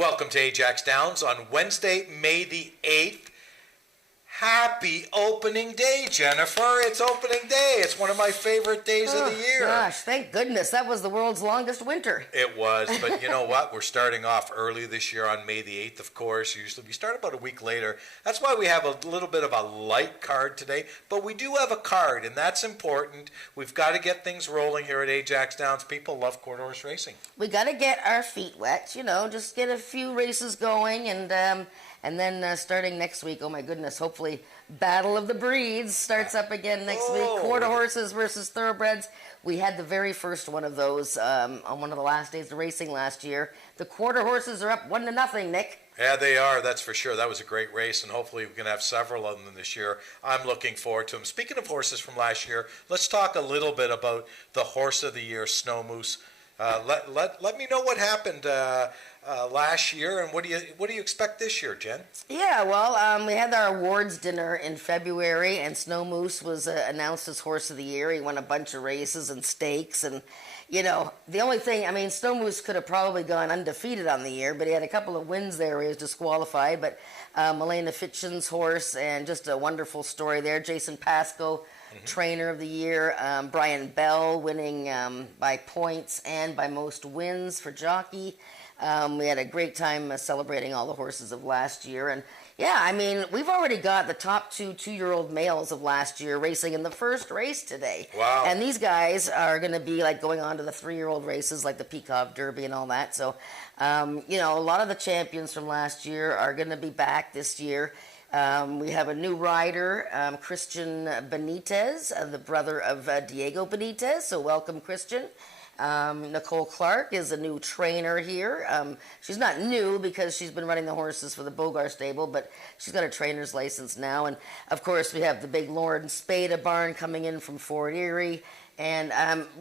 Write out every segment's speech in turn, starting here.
Welcome to Ajax Downs on Wednesday, May the 8th. Happy opening day, Jennifer. It's opening day. It's one of my favorite days of the year. Gosh, thank goodness. That was the world's longest winter. It was, but you know what? We're starting off early this year on May the 8th, of course. Usually we start about a week later. That's why we have a little bit of a light card today, but we do have a card, and that's important. We've got to get things rolling here at Ajax Downs. People love quarter horse racing. We got to get our feet wet, just get a few races going, and then starting next week, oh my goodness, hopefully Battle of the Breeds starts up again next week. Quarter horses versus thoroughbreds. We had the very first one of those on one of the last days of racing last year. The quarter horses are up 1-0, Nick. Yeah, they are, that's for sure. That was a great race, and hopefully we can have several of them this year. I'm looking forward to them. Speaking of horses from last year, let's talk a little bit about the horse of the year, Snow Moose. Let me know what happened last year, and what do you expect this year, Jen? Yeah, well, we had our awards dinner in February, and Snow Moose was announced as Horse of the Year. He won a bunch of races and stakes, and the only thing, Snow Moose could have probably gone undefeated on the year, but he had a couple of wins there where he was disqualified. But Milena Fitchen's horse, and just a wonderful story there. Jason Pascoe, Trainer of the Year. Brian Bell winning by points and by most wins for jockey. We had a great time celebrating all the horses of last year. And yeah, we've already got the top two-year-old males of last year racing in the first race today. Wow. And these guys are going to be going on to the 3-year-old races like the Peacock Derby and all that. So, a lot of the champions from last year are going to be back this year. We have a new rider, Christian Benitez, the brother of Diego Benitez. So welcome, Christian. Nicole Clark is a new trainer here. She's not new because she's been running the horses for the Bogar stable, but she's got a trainer's license now. And of course, we have the big Lawrence Spada barn coming in from Fort Erie. And,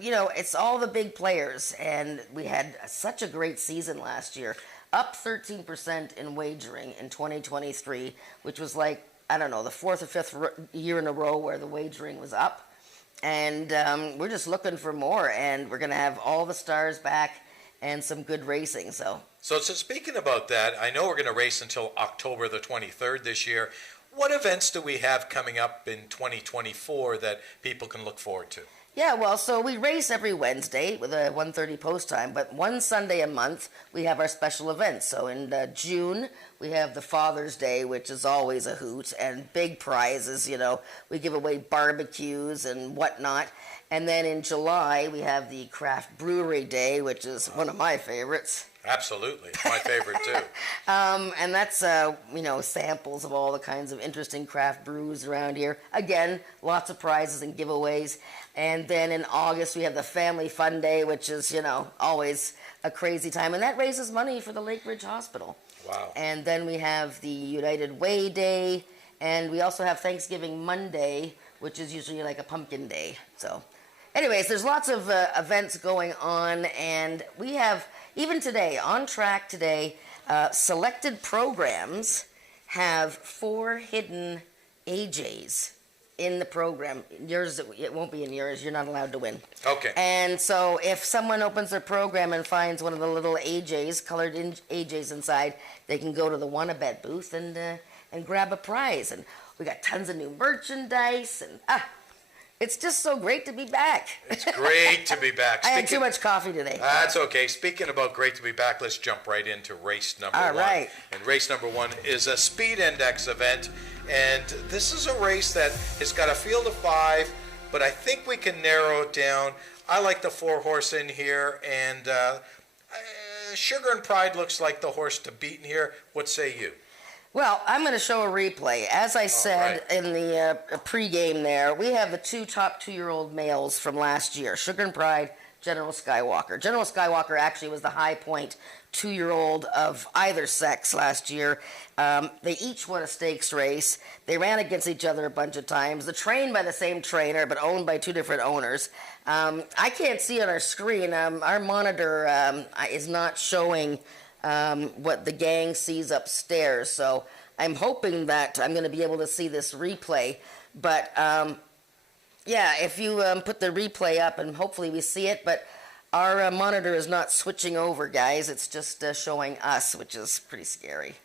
it's all the big players. And we had such a great season last year. Up 13% in wagering in 2023, which was the 4th or 5th year in a row where the wagering was up. And we're just looking for more, and we're going to have all the stars back and some good racing. So speaking about that, I know we're going to race until October the 23rd this year. What events do we have coming up in 2024 that people can look forward to? Yeah, well, so we race every Wednesday with a 1:30 post time, but one Sunday a month we have our special events. So in June we have the Father's Day, which is always a hoot, and big prizes. We give away barbecues and whatnot. And then in July we have the Craft Brewery Day, which is one of my favorites. Absolutely, it's my favorite too. And that's samples of all the kinds of interesting craft brews around here. Again, lots of prizes and giveaways. And then in August we have the Family Fun Day, which is always a crazy time, and that raises money for the Lake Ridge Hospital. Wow. And then we have the United Way Day, and we also have Thanksgiving Monday, which is usually like a pumpkin day. So anyways, there's lots of events going on, and we have, even today, on track today, selected programs have 4 hidden AJs in the program. Yours, it won't be in yours. You're not allowed to win. Okay. And so if someone opens their program and finds one of the little AJs, colored AJs inside, they can go to the Wanna-Bet booth and grab a prize. And we got tons of new merchandise, and it's just so great to be back. It's great to be back. I had too much coffee today. That's okay. Speaking about great to be back, let's jump right into race number 1. All right. And race number 1 is a speed index event. And this is a race that has got a field of 5, but I think we can narrow it down. I like the 4 horse in here, and Sugar and Pride looks like the horse to beat in here. What say you? Well, I'm going to show a replay. As I said in the pregame there, we have the 2 top 2-year-old males from last year, Sugar and Pride, General Skywalker. General Skywalker actually was the high point 2-year-old of either sex last year. They each won a stakes race. They ran against each other a bunch of times. They're trained by the same trainer, but owned by 2 different owners. I can't see on our screen. Our monitor is not showing what the gang sees upstairs. So I'm hoping that I'm going to be able to see this replay. But yeah, if you put the replay up, and hopefully we see it. But Our monitor is not switching over, guys. It's just showing us, which is pretty scary.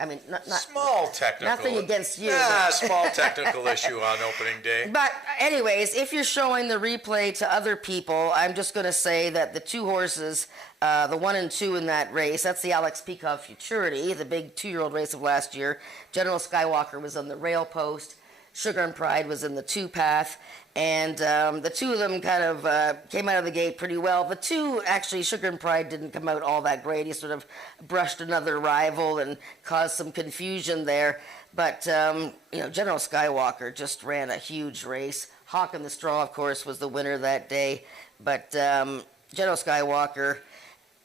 I mean, not Small technical. nothing against you. Yeah, but- small technical issue on opening day. But anyways, if you're showing the replay to other people, I'm just going to say that the two horses, the 1 and 2 in that race, that's the Alex Peacock Futurity, the big 2-year-old race of last year. General Skywalker was on the rail post. Sugar and Pride was in the 2-path. And the two of them kind of came out of the gate pretty well. The two, actually, Sugar and Pride didn't come out all that great. He sort of brushed another rival and caused some confusion there. But, General Skywalker just ran a huge race. Hawk in the Straw, of course, was the winner that day. But General Skywalker,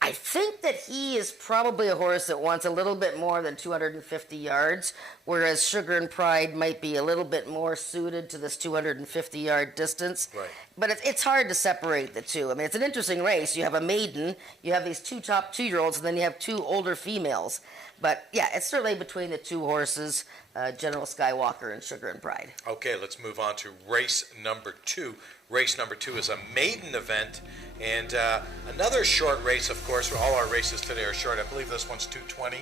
I think that he is probably a horse that wants a little bit more than 250 yards, whereas Sugar and Pride might be a little bit more suited to this 250-yard distance. Right. But it's hard to separate the two. I mean, it's an interesting race. You have a maiden, you have these two top 2-year-olds, and then you have two older females. But, yeah, it's certainly between the two horses, General Skywalker and Sugar and Pride. Okay, let's move on to race number 2. Race number 2 is a maiden event, and another short race, of course. All our races today are short. I believe this one's 220.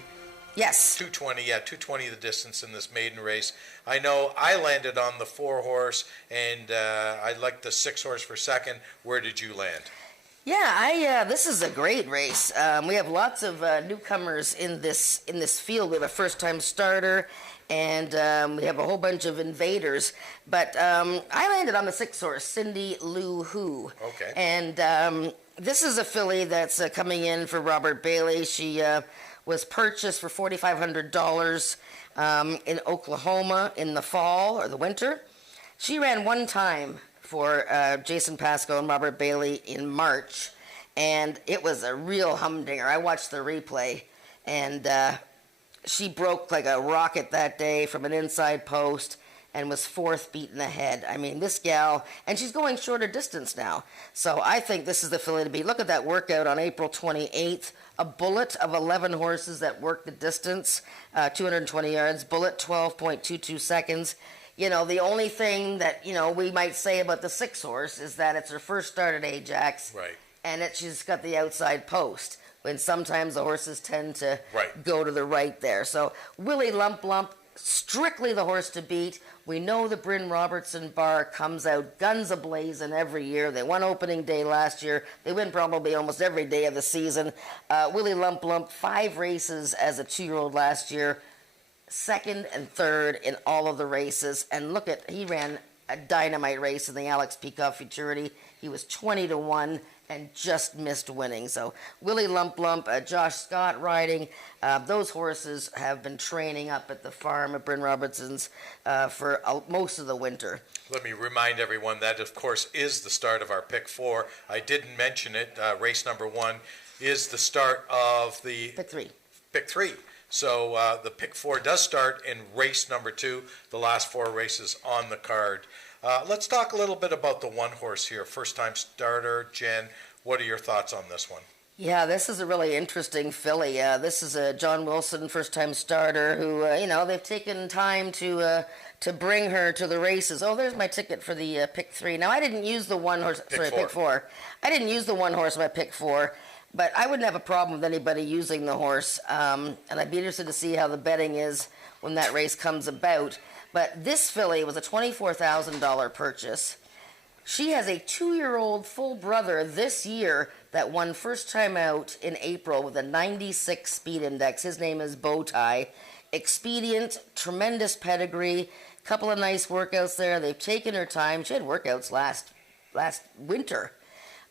Yes. 220, yeah, 220 the distance in this maiden race. I know I landed on the 4-horse, and I liked the 6-horse for second. Where did you land? Yeah, this is a great race. We have lots of newcomers in this field. We have a first-time starter, and we have a whole bunch of invaders. But I landed on the 6-horse, Cindy Lou Who. Okay. And this is a filly that's coming in for Robert Bailey. She was purchased for $4,500 in Oklahoma in the fall or the winter. She ran one time for Jason Pascoe and Robert Bailey in March, and it was a real humdinger. I watched the replay, and she broke like a rocket that day from an inside post and was 4th beaten ahead. I mean, this gal, and she's going shorter distance now. So I think this is the filly to beat. Look at that workout on April 28th. A bullet of 11 horses that worked the distance, 220 yards. Bullet, 12.22 seconds. You know, the only thing that, we might say about the 6-horse is that it's her first start at Ajax. Right. And that she's got the outside post, when sometimes the horses tend to go to the right there. So Willie Lump Lump, strictly the horse to beat. We know the Bryn Robertson bar comes out guns a-blazing every year. They won opening day last year. They win probably almost every day of the season. Willie Lump Lump, 5 races as a 2-year-old last year. 2nd and 3rd in all of the races. And look he ran a dynamite race in the Alex Peacock Futurity. He was 20-1 and just missed winning. So Willie Lump Lump, Josh Scott riding. Those horses have been training up at the farm at Bryn Robertson's for most of the winter. Let me remind everyone that, of course, is the start of our Pick 4. I didn't mention it. Race number 1 is the start of the Pick 3. Pick 3. So the Pick 4 does start in race number 2, the last 4 races on the card. Let's talk a little bit about the 1-horse here. First-time starter, Jen. What are your thoughts on this one? Yeah, this is a really interesting filly. This is a John Wilson first-time starter who, they've taken time to bring her to the races. Oh, there's my ticket for the Pick 3. Now, I didn't use the 1-horse. Pick 4. I didn't use the 1-horse in my Pick 4. But I wouldn't have a problem with anybody using the horse, and I'd be interested to see how the betting is when that race comes about. But this filly was a $24,000 purchase. She has a 2-year-old full brother this year that won first time out in April with a 96 speed index. His name is Bowtie. Expedient, tremendous pedigree, couple of nice workouts there. They've taken her time. She had workouts last winter.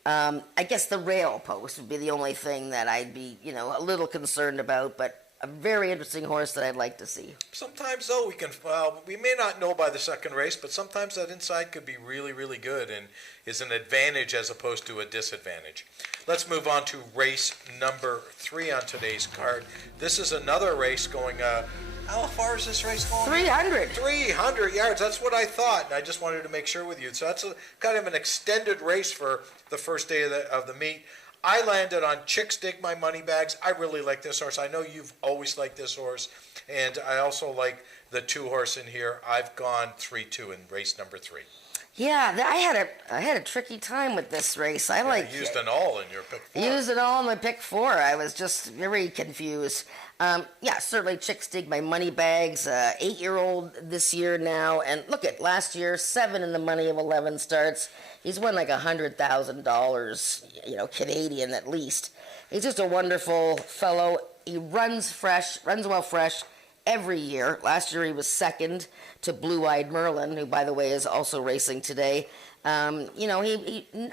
I guess the rail post would be the only thing that I'd be, a little concerned about, but a very interesting horse that I'd like to see. Sometimes, though, we may not know by the second race, but sometimes that inside could be really, really good and is an advantage as opposed to a disadvantage. Let's move on to race number 3 on today's card. This is another race going, how far is this race going? 300. 300 yards. That's what I thought. And I just wanted to make sure with you. So that's kind of an extended race for the first day of the meet. I landed on Chicks Dig My Money Bags. I really like this horse. I know you've always liked this horse. And I also like the 2-horse in here. I've gone 3-2 in race number 3. Yeah, I had a tricky time with this race. I You used an all in your pick 4. used it all in my pick 4. I was just very confused. Yeah, certainly Chicks Dig my money bags. 8-year-old this year now, and look at last year, 7 in the money of 11 starts. He's won like $100,000, Canadian at least. He's just a wonderful fellow. He runs well fresh every year. Last year he was second to Blue Eyed Merlin, who, by the way, is also racing today. He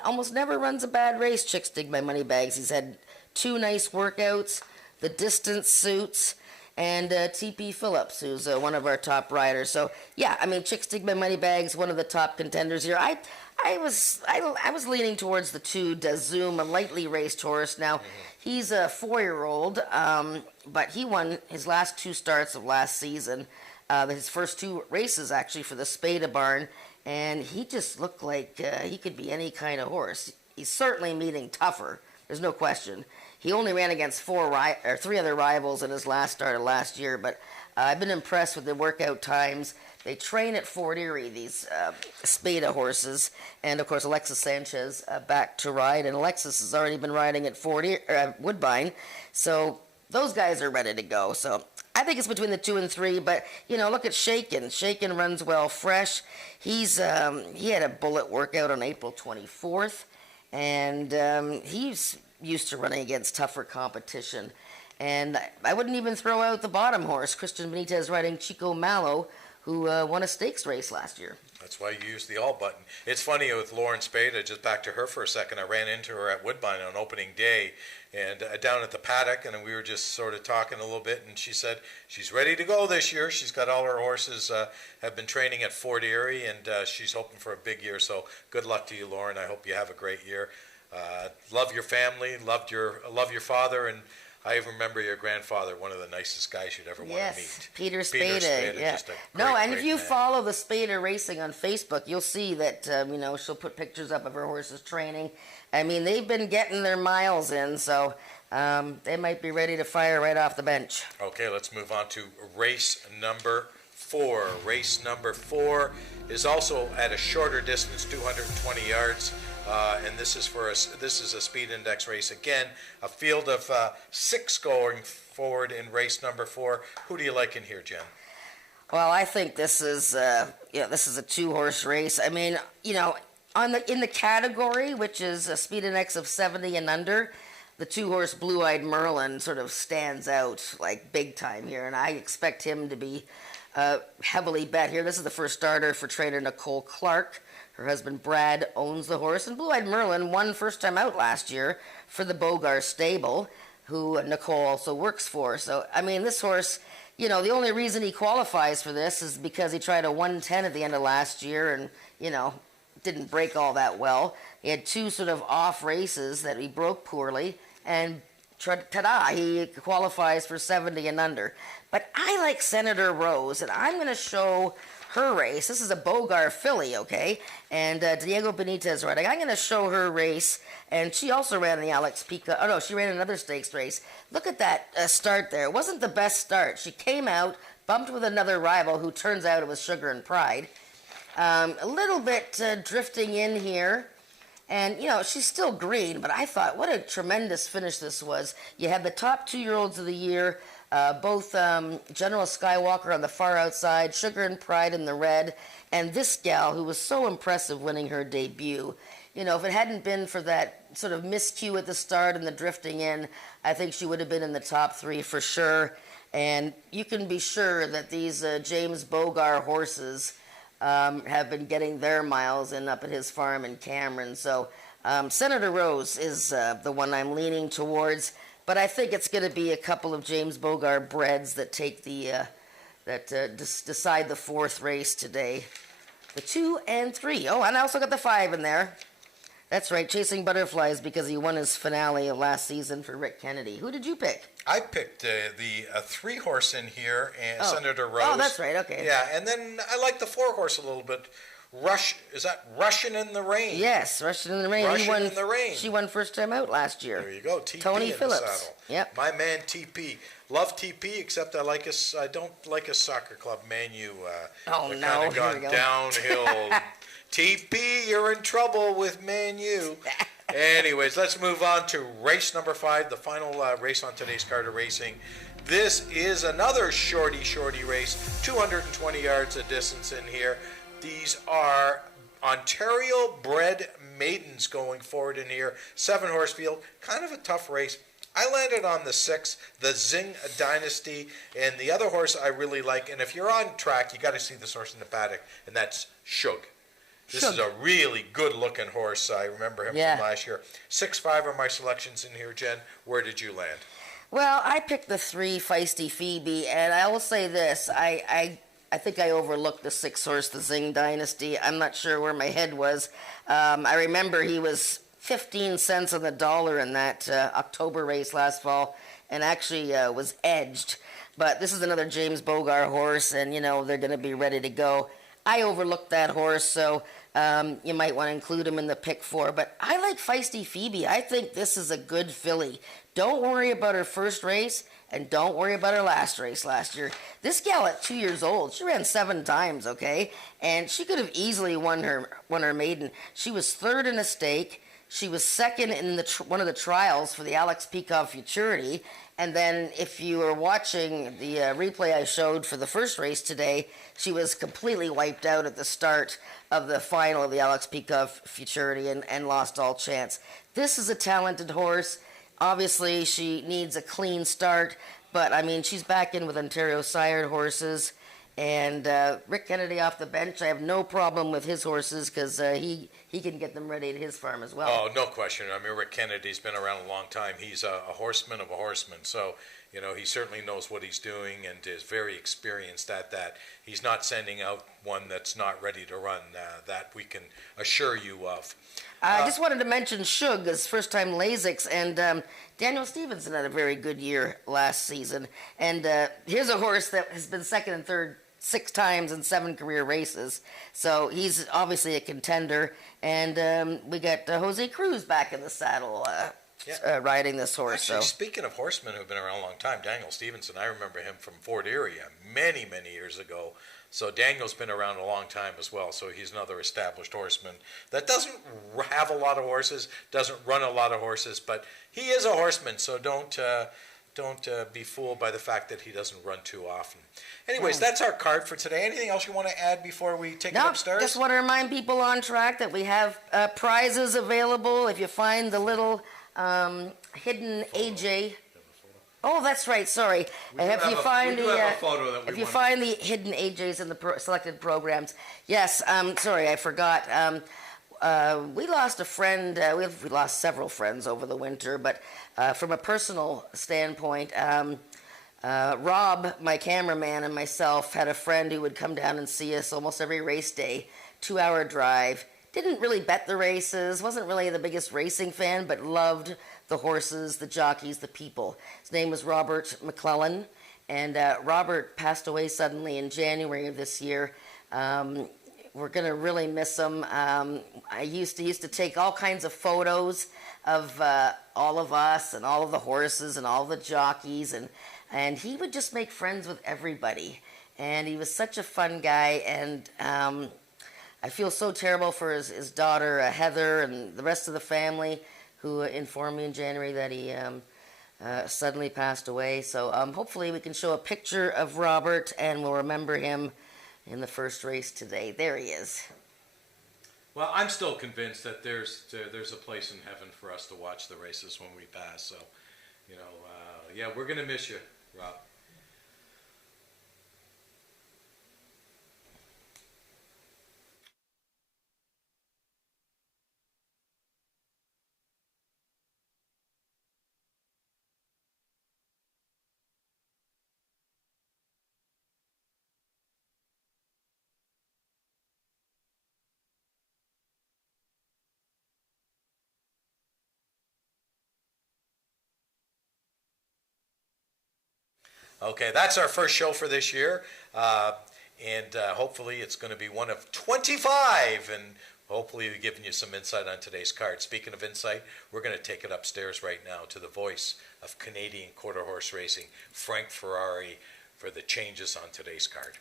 almost never runs a bad race, Chicks Dig My Money Bags. He's had 2 nice workouts, the distance suits, and TP Phillips, who's one of our top riders. So, yeah, I mean, Chicks Dig My Money Bags, one of the top contenders here. I was leaning towards the 2 Dazoom, a lightly raced horse. Now, he's a 4-year-old, but he won his last 2 starts of last season. His first 2 races, actually, for the Spada barn, and he just looked like he could be any kind of horse. He's certainly meeting tougher. There's no question. He only ran against 3 other rivals in his last start of last year, but I've been impressed with the workout times. They train at Fort Erie, these Spada horses, and of course Alexis Sanchez back to ride, and Alexis has already been riding at Woodbine, so those guys are ready to go. So I think it's between the 2 and 3, but look at Shaken. Shaken runs well fresh. He had a bullet workout on April 24th, and he's used to running against tougher competition. And I wouldn't even throw out the bottom horse, Christian Benitez riding Chico Malo, who won a stakes race last year. That's why you use the all button. It's funny with Lauren Spada, just back to her for a second. I ran into her at Woodbine on opening day and down at the paddock, and we were just sort of talking a little bit, and she said she's ready to go this year. She's got all her horses have been training at Fort Erie, and she's hoping for a big year. So good luck to you, Lauren. I hope you have a great year. Love your family, love your father, and I remember your grandfather, one of the nicest guys you'd ever want to meet. Peter Spada. Yeah. Just a and great if you man. follow the Spada Racing on Facebook, you'll see that she'll put pictures up of her horses training. I mean, they've been getting their miles in, so they might be ready to fire right off the bench. Okay, let's move on to race number 4. Race number 4 is also at a shorter distance, 220 yards. And this is a speed index race again. A field of 6 going forward in race number 4. Who do you like in here, Jen? Well, I think this is a 2-horse race. I mean, in the category, which is a speed index of 70 and under, the 2-horse Blue Eyed Merlin sort of stands out like big time here, and I expect him to be heavily bet here. This is the first starter for trainer Nicole Clark. Her husband Brad owns the horse, and Blue Eyed Merlin won first time out last year for the Bogar stable, who Nicole also works for. So, I mean, this horse, the only reason he qualifies for this is because he tried a 110 at the end of last year and, didn't break all that well. He had 2 sort of off races that he broke poorly, and ta-da, he qualifies for 70 and under. But I like Senator Rose, and I'm going to show her race. This is a Bogar filly, okay? And Diego Benitez riding. I'm going to show her race, and she also ran the Alex Pica. Oh, no, she ran another stakes race. Look at that start there. It wasn't the best start. She came out, bumped with another rival, who turns out it was Sugar and Pride. A little bit drifting in here. And, she's still green, but I thought what a tremendous finish this was. You had the top 2-year-olds of the year, both General Skywalker on the far outside, Sugar and Pride in the red, and this gal who was so impressive winning her debut. If it hadn't been for that sort of miscue at the start and the drifting in, I think she would have been in the top 3 for sure. And you can be sure that these James Bogar horses have been getting their miles in up at his farm in Cameron. So Senator Rose is the one I'm leaning towards. But I think it's going to be a couple of James Bogar breds that take decide the 4th race today. The 2 and 3. Oh, and I also got the 5 in there. That's right, Chasing Butterflies, because he won his finale of last season for Rick Kennedy. Who did you pick? I picked the 3-horse in here, and Senator Rose. Oh, that's right, okay. Yeah, and then I like the 4-horse a little bit. Is that Russian in the Rain? Yes, Russian in the Rain. Russian in the Rain. She won first time out last year. There you go, TP Tony in Phillips. the saddle. Yep. My man TP. Love TP, except I don't like a soccer club, Man U. Oh, they're no, kind of here gone we go. downhill. TP, you're in trouble with Man U. Anyways, let's move on to race number 5, the final race on today's card of racing. This is another shorty race, 220 yards of distance in here. These are Ontario-bred maidens going forward in here. 7-horse field, kind of a tough race. I landed on the 6, the Zing Dynasty, and the other horse I really like, and if you're on track, you got to see this horse in the paddock, and that's Shug. This is a really good-looking horse. I remember him from last year. 6-5 are my selections in here, Jen. Where did you land? Well, I picked the 3, Feisty Phoebe, and I will say this. I think I overlooked the 6-horse, the Zing Dynasty. I'm not sure where my head was. I remember he was 15 cents on the dollar in that October race last fall, and actually was edged. But this is another James Bogart horse, and, they're going to be ready to go. I overlooked that horse, so you might want to include him in the pick 4. But I like Feisty Phoebe. I think this is a good filly. Don't worry about her first race, and don't worry about her last race last year. This gal at 2 years old, she ran 7 times, okay? And she could have easily won her maiden. She was 3rd in a stake. She was 2nd in one of the trials for the Alex Peacock Futurity. And then if you were watching the replay I showed for the first race today, she was completely wiped out at the start of the final of the Alex Peacock Futurity and lost all chance. This is a talented horse. Obviously, she needs a clean start, but, she's back in with Ontario sired horses. And Rick Kennedy off the bench, I have no problem with his horses because he can get them ready at his farm as well. Oh, no question. Rick Kennedy's been around a long time. He's a horseman of a horseman. So, he certainly knows what he's doing and is very experienced at that. He's not sending out one that's not ready to run. That we can assure you of. I just wanted to mention Shug, his first time Lasix, and Daniel Stevenson had a very good year last season. And here's a horse that has been 2nd and 3rd 6 times in 7 career races. So he's obviously a contender. And we got Jose Cruz back in the saddle riding this horse. Actually, speaking of horsemen who've been around a long time, Daniel Stevenson, I remember him from Fort Erie many years ago. So Daniel's been around a long time as well. So he's another established horseman that doesn't have a lot of horses, doesn't run a lot of horses, but he is a horseman. So don't be fooled by the fact that he doesn't run too often. Anyways, that's our card for today. Anything else you want to add before we take it upstairs? Just want to remind people on track that we have prizes available. If you find the little hidden AJ. Oh, that's right. Sorry. If you find the hidden AJs in the selected programs, yes. Sorry, I forgot. We lost a friend. We lost several friends over the winter, but from a personal standpoint, Rob, my cameraman, and myself had a friend who would come down and see us almost every race day. 2-hour drive. Didn't really bet the races. Wasn't really the biggest racing fan, but loved the horses, the jockeys, the people. His name was Robert McClellan, and Robert passed away suddenly in January of this year. We're gonna really miss him. I used to take all kinds of photos of all of us and all of the horses and all the jockeys, and he would just make friends with everybody. And he was such a fun guy, and I feel so terrible for his daughter Heather and the rest of the family who informed me in January that he suddenly passed away. So hopefully we can show a picture of Robert and we'll remember him in the first race today. There he is. Well, I'm still convinced that there's a place in heaven for us to watch the races when we pass. So, yeah, we're going to miss you, Rob. Okay, that's our first show for this year, and hopefully it's going to be one of 25, and hopefully we've given you some insight on today's card. Speaking of insight, we're going to take it upstairs right now to the voice of Canadian quarter horse racing, Frank Ferrari, for the changes on today's card.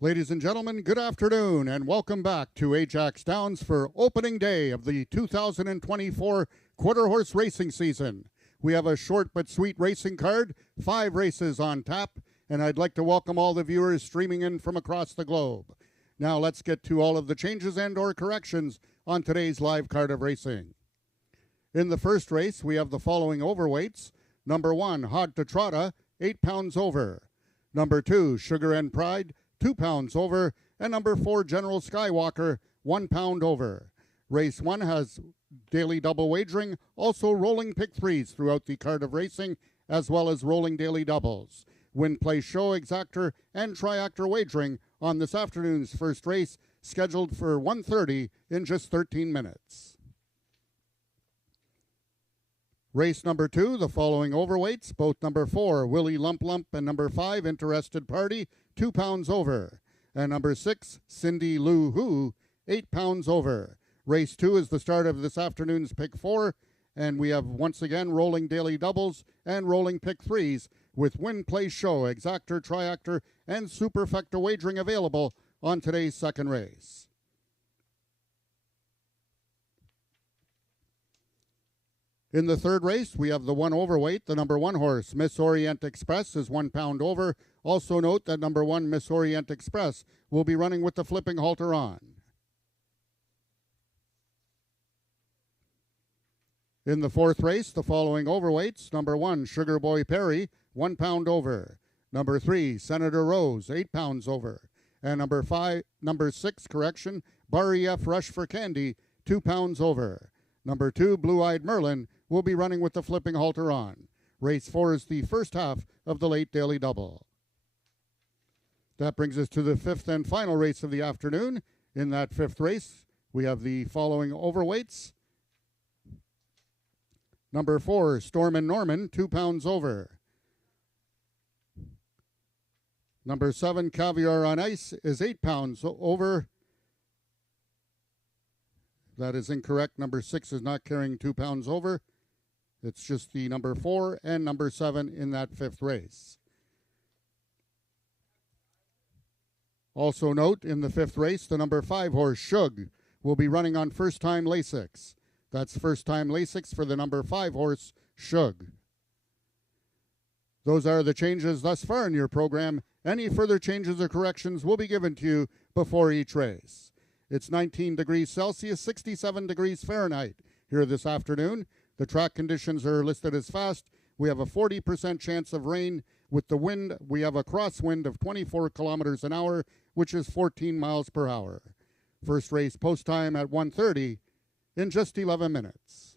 Ladies and gentlemen, good afternoon and welcome back to Ajax Downs for opening day of the 2024 quarter horse racing season. We have a short but sweet racing card, 5 races on tap, and I'd like to welcome all the viewers streaming in from across the globe. Now let's get to all of the changes and or corrections on today's live card of racing. In the first race, we have the following overweights. Number 1, Hod to Trotta, 8 pounds over. Number 2, Sugar and Pride, 2 pounds over, and number 4, General Skywalker, 1 pound over. Race 1 has daily double wagering, also rolling pick threes throughout the card of racing, as well as rolling daily doubles. Win, play, show, exactor, and triactor wagering on this afternoon's first race, scheduled for 1:30 in just 13 minutes. Race number 2, the following overweights, both number 4, Willie Lump Lump, and number 5, Interested Party, 2 pounds over. And number 6, Cindy Lou Who, 8 pounds over. Race 2 is the start of this afternoon's pick 4, and we have once again rolling daily doubles and rolling pick threes with win, play, show, exactor, triactor, and superfecta wagering available on today's second race. In the third race, we have the 1 overweight, the number 1 horse, Miss Orient Express, is 1 pound over. Also note that number 1, Miss Orient Express, will be running with the flipping halter on. In the fourth race, the following overweights, number 1, Sugar Boy Perry, 1 pound over. Number 3, Senator Rose, 8 pounds over. And number 6, Barry F. Rush for Candy, 2 pounds over. Number 2, Blue Eyed Merlin, will be running with the flipping halter on. Race 4 is the first half of the late daily double. That brings us to the 5th and final race of the afternoon. In that 5th race, we have the following overweights. Number 4, Storm and Norman, 2 pounds over. Number 7, Caviar on Ice, is 8 pounds over. That is incorrect. Number 6 is not carrying 2 pounds over. It's just the number 4 and number 7 in that 5th race. Also note, in the 5th race, the number 5 horse, Shug, will be running on first-time Lasix. That's first-time Lasix for the number 5 horse, Shug. Those are the changes thus far in your program. Any further changes or corrections will be given to you before each race. It's 19 degrees Celsius, 67 degrees Fahrenheit here this afternoon. The track conditions are listed as fast. We have a 40% chance of rain. With the wind, we have a crosswind of 24 kilometers an hour, which is 14 miles per hour. First race post time at 1:30 in just 11 minutes.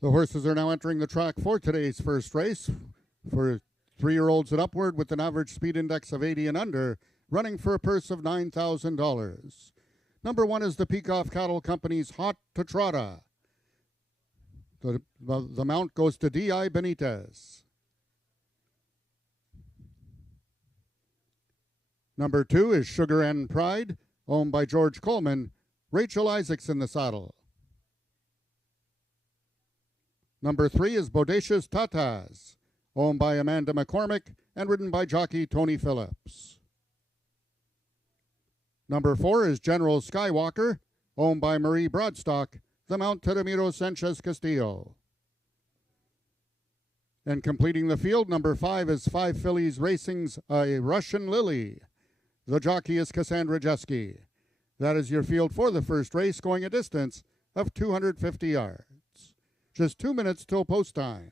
The horses are now entering the track for today's first race. For 3-year-olds and upward with an average speed index of 80 and under, running for a purse of $9,000. Number 1 is the Peacock Cattle Company's Hot to Trotta. The mount goes to D.I. Benitez. Number 2 is Sugar and Pride, owned by George Coleman. Rachel Isaacs in the saddle. Number 3 is Bodacious Tatas, owned by Amanda McCormick and ridden by jockey Tony Phillips. Number 4 is General Skywalker, owned by Marie Broadstock, the mount to Ramiro Sanchez Castillo. And completing the field, number 5 is Five Fillies Racing's A Russian Lily. The jockey is Cassandra Jeske. That is your field for the first race, going a distance of 250 yards. Just 2 minutes till post time.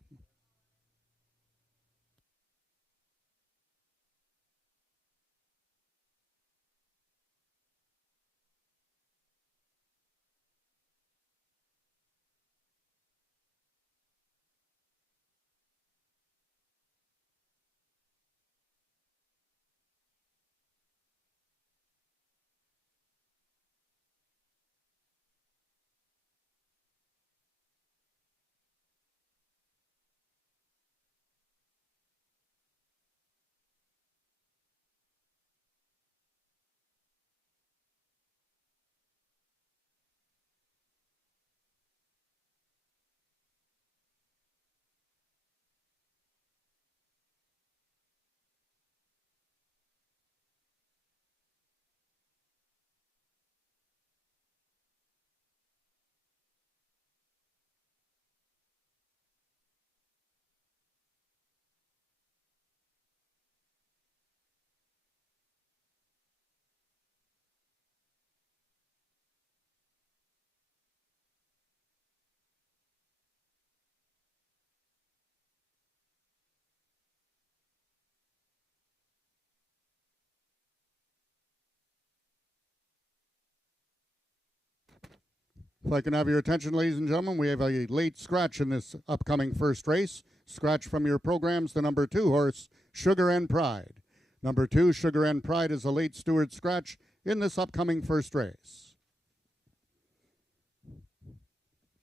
If I can have your attention, ladies and gentlemen, we have a late scratch in this upcoming first race. Scratch from your programs, the number 2 horse, Sugar and Pride. Number 2, Sugar and Pride, is a late steward scratch in this upcoming first race.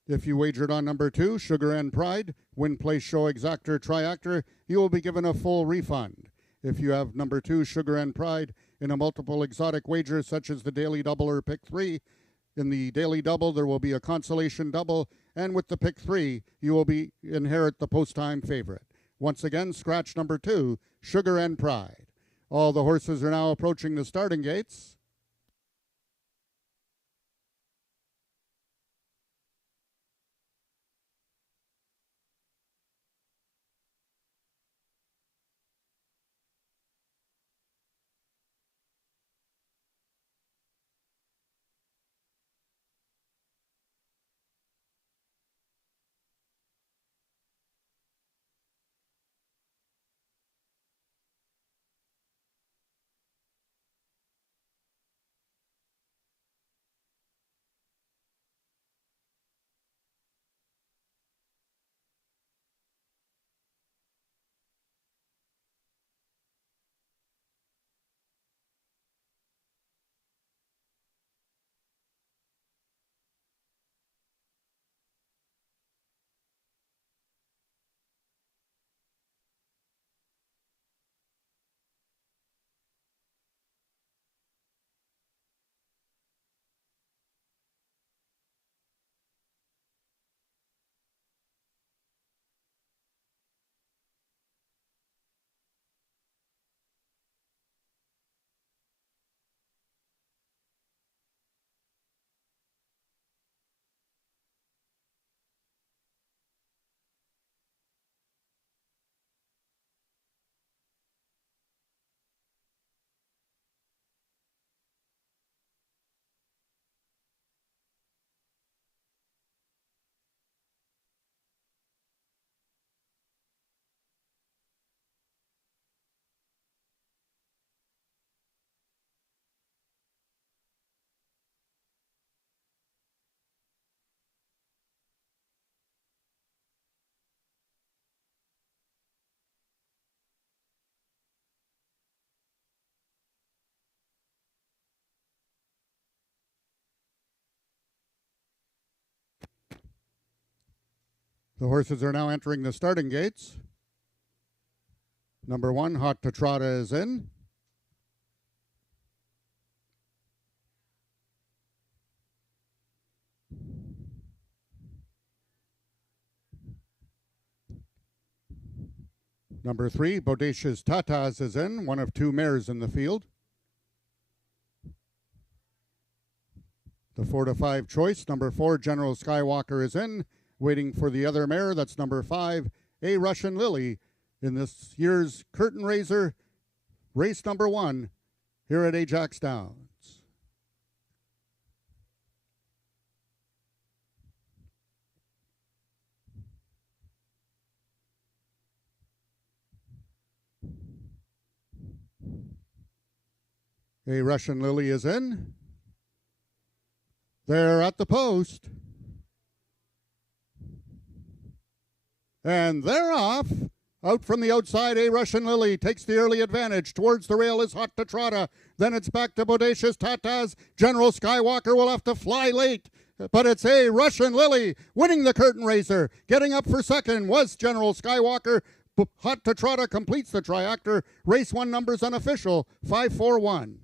If you wagered on number 2, Sugar and Pride, win, place, show, exactor, triactor, you will be given a full refund. If you have number 2, Sugar and Pride, in a multiple exotic wager such as the Daily Double or Pick 3, in the Daily Double, there will be a consolation double, and with the Pick 3, you will inherit the post-time favorite. Once again, scratch number 2, Sugar and Pride. All the horses are now approaching the starting gates. The horses are now entering the starting gates. Number 1, Hot to Trotta, is in. Number 3, Bodacious Tatas, is in, one of 2 mares in the field. The 4 to 5 choice, number 4, General Skywalker, is in, waiting for the other mare. That's number 5, A Russian Lily, in this year's Curtain Raiser, race number 1, here at Ajax Downs. A Russian Lily is in. They're at the post. And they're off. Out from the outside, A Russian Lily takes the early advantage. Towards the rail is Hot to Trotta. Then it's back to Bodacious Tatas. General Skywalker will have to fly late. But it's A Russian Lily winning the Curtain Raiser. Getting up for second was General Skywalker. Hot to Trotta completes the triactor. Race 1 numbers unofficial, 5-4-1.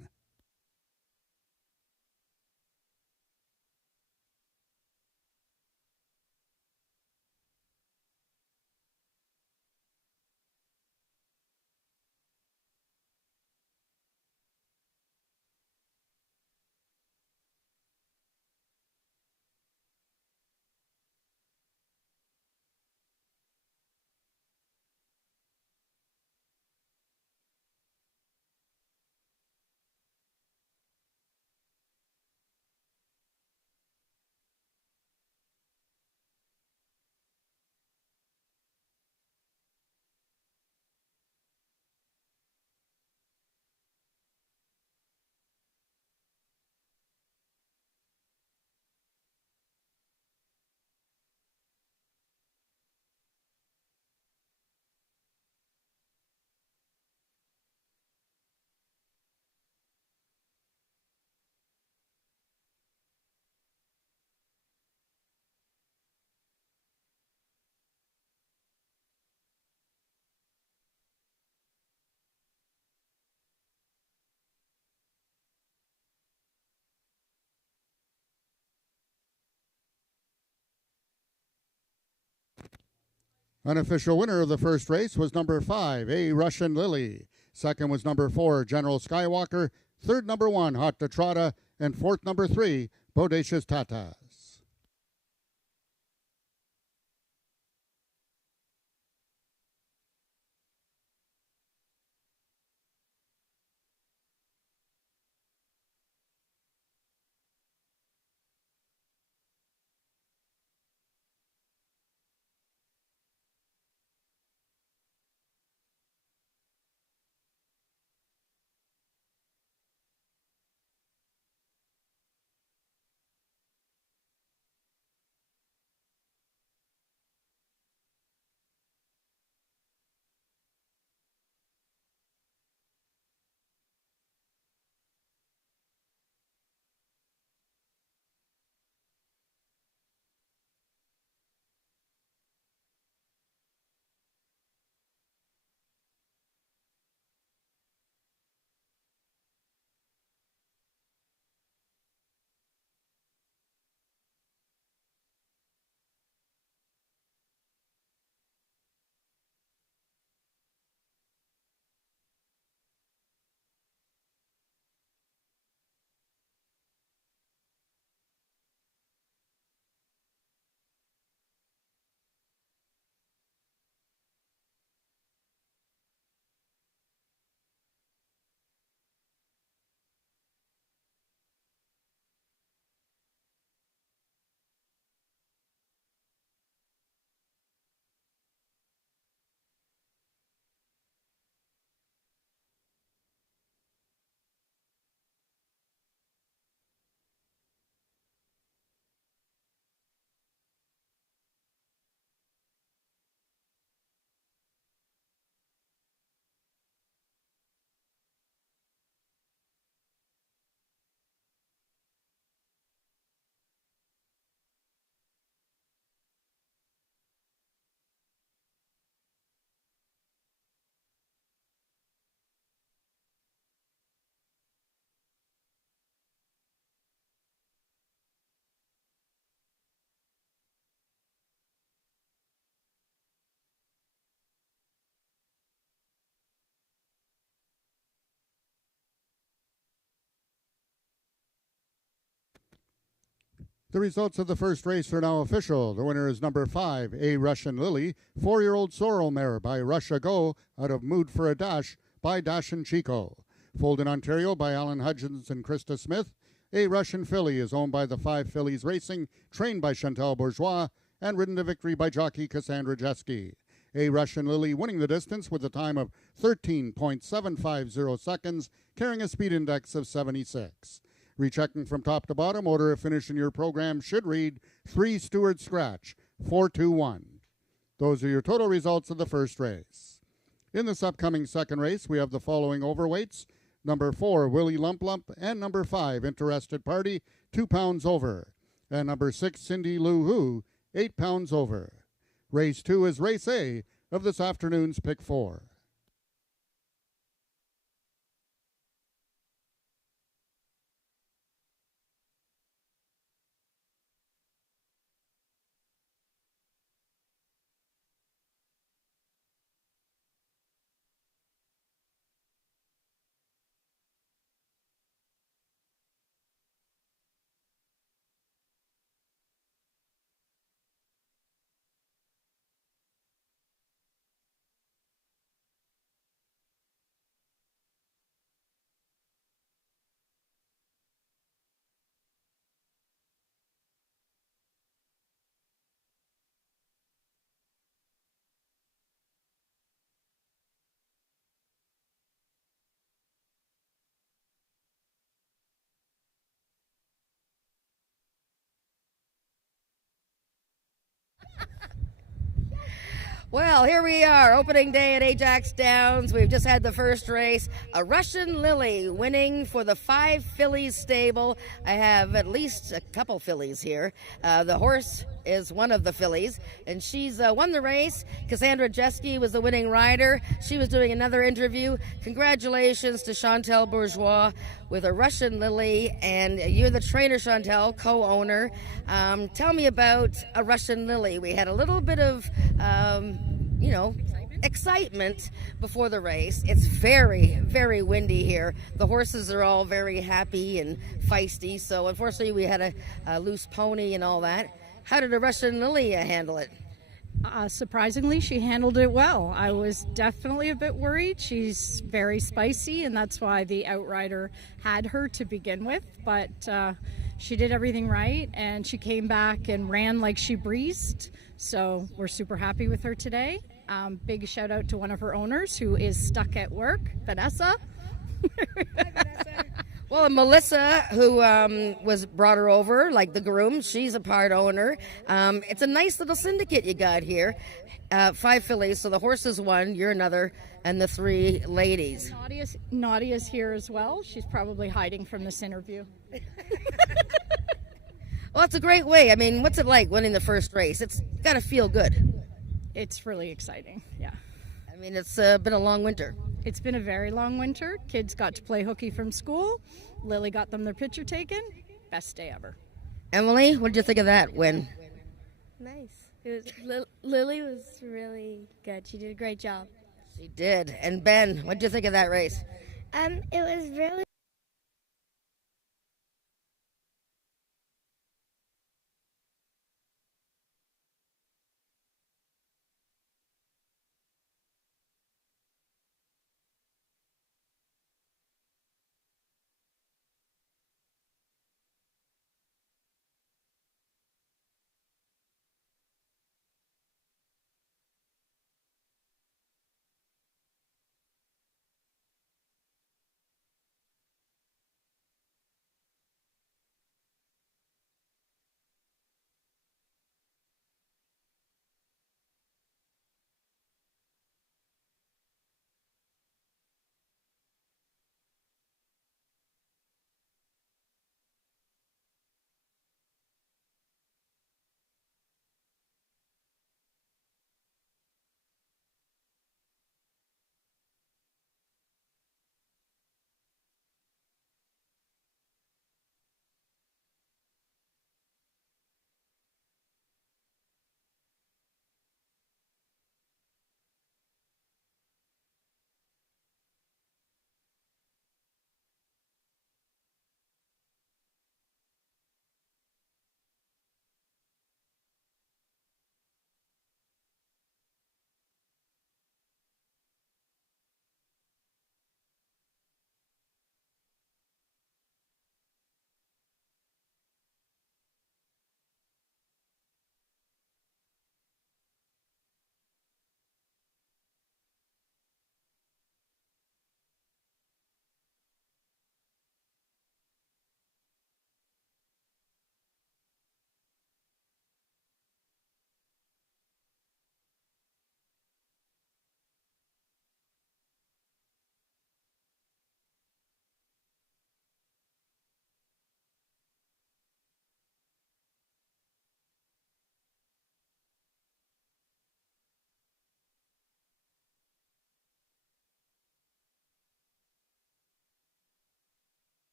Unofficial winner of the first race was number 5, A Russian Lily. Second was number 4, General Skywalker. Third, number 1, Hot to Trotta. And fourth, number 3, Bodacious Tatas. The results of the first race are now official. The winner is number 5, A Russian Lily, 4-year-old sorrel mare by Russia Go out of Mood for a Dash by Dash and Chico. Foaled in Ontario by Alan Hudgens and Krista Smith, A Russian Filly is owned by the 5 Fillies Racing, trained by Chantal Bourgeois, and ridden to victory by jockey Cassandra Jeske. A Russian Lily winning the distance with a time of 13.750 seconds, carrying a speed index of 76. Rechecking from top to bottom, order of finish in your program should read 3 Stewart Scratch, 421. Those are your total results of the first race. In this upcoming second race, we have the following overweights. Number 4, Willie Lump Lump, and number 5, Interested Party, 2 pounds over. And number 6, Cindy Lou Who, 8 pounds over. Race 2 is Race A of this afternoon's Pick 4. Well, here we are, opening day at Ajax Downs. We've just had the first race. A Russian Lily winning for the 5 Fillies stable. I have at least a couple fillies here. The horse is one of the fillies, and she's won the race. Cassandra Jeske was the winning rider. She was doing another interview. Congratulations to Chantal Bourgeois with a Russian Lily, and you're the trainer, Chantal, co-owner. Tell me about a Russian Lily. We had a little bit of excitement before the race. It's very, very windy here. The horses are all very happy and feisty, so unfortunately we had a loose pony and all that. How did a Russian Lily handle it? Surprisingly, she handled it well. I was definitely a bit worried. She's very spicy, and that's why the outrider had her to begin with, but she did everything right, and she came back and ran like she breezed, so we're super happy with her today. Big shout out to one of her owners who is stuck at work, Vanessa. Well, Melissa, who was brought her over, like the groom, she's a part owner. It's a nice little syndicate you got here. 5 fillies, so the horses won, you're another, and the 3 ladies. Nadia's here as well. She's probably hiding from this interview. Well, it's a great way. I mean, what's it like winning the first race? It's got to feel good. It's really exciting, yeah. I mean, it's been a long winter. It's been a very long winter. Kids got to play hooky from school. Lily got them their picture taken. Best day ever. Emily, what did you think of that win? Nice. Lily was really good. She did a great job. She did. And Ben, what did you think of that race? It was really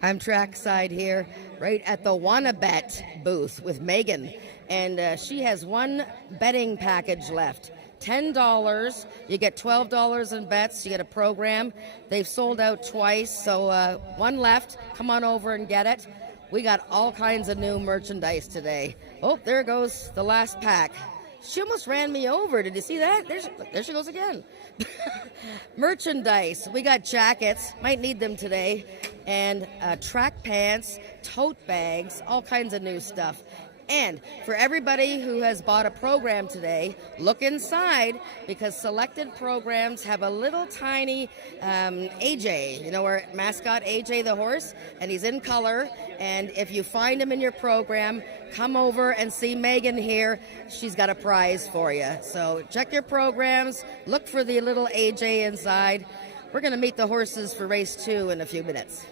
I'm trackside here, right at the Wanna Bet booth with Megan, and she has one betting package left. $10. You get $12 in bets. You get a program. They've sold out twice, so one left. Come on over and get it. We got all kinds of new merchandise today. Oh, there goes the last pack. She almost ran me over. Did you see that? There she goes again. Merchandise. We got jackets. Might need them today. And track pants, tote bags, all kinds of new stuff. And for everybody who has bought a program today, look inside because selected programs have a little tiny AJ, our mascot AJ the horse, and he's in color. And if you find him in your program, come over and see Megan here. She's got a prize for you. So check your programs, look for the little AJ inside. We're going to meet the horses for race 2 in a few minutes.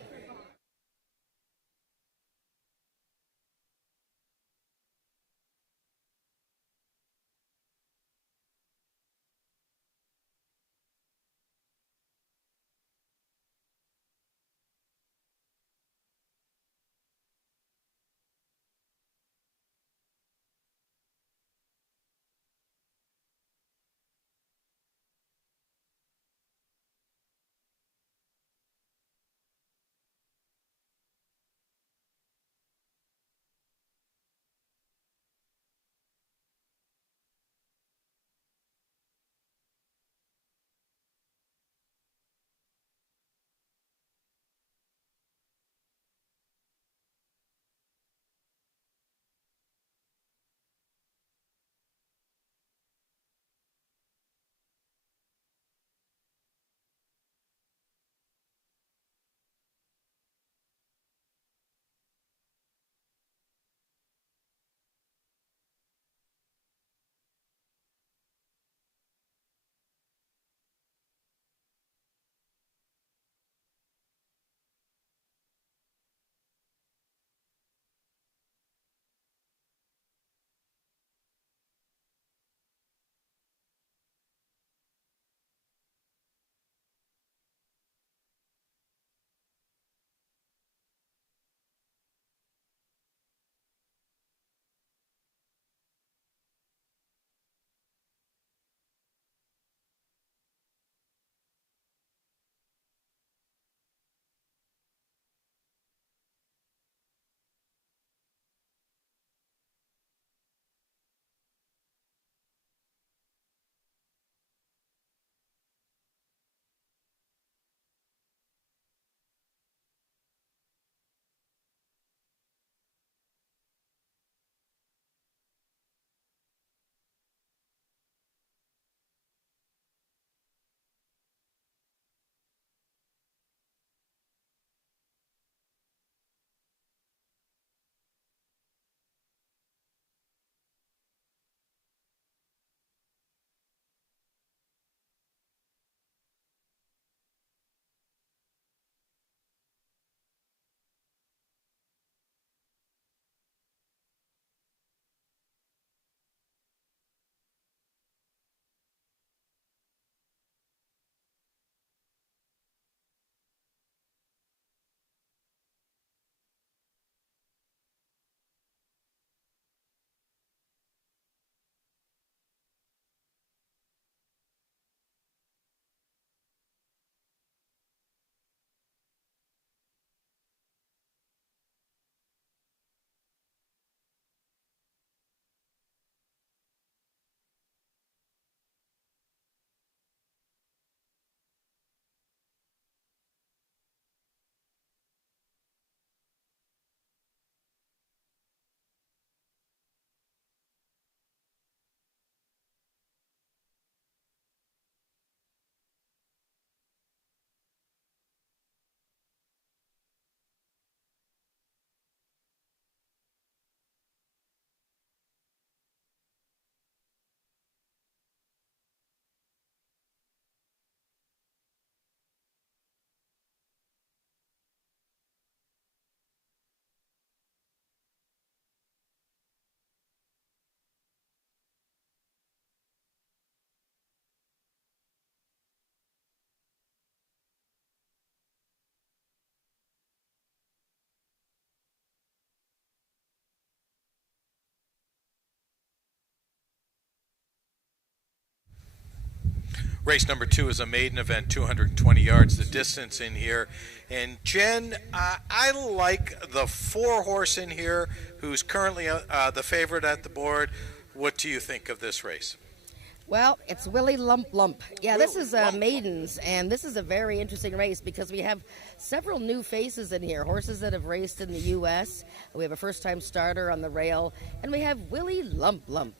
Race number 2 is a maiden event, 220 yards, the distance in here. And Jen, I like the 4-horse in here who's currently the favorite at the board. What do you think of this race? Well, it's Willie Lump Lump. Yeah, this is maidens, and this is a very interesting race because we have several new faces in here, horses that have raced in the U.S. We have a first-time starter on the rail, and we have Willie Lump Lump.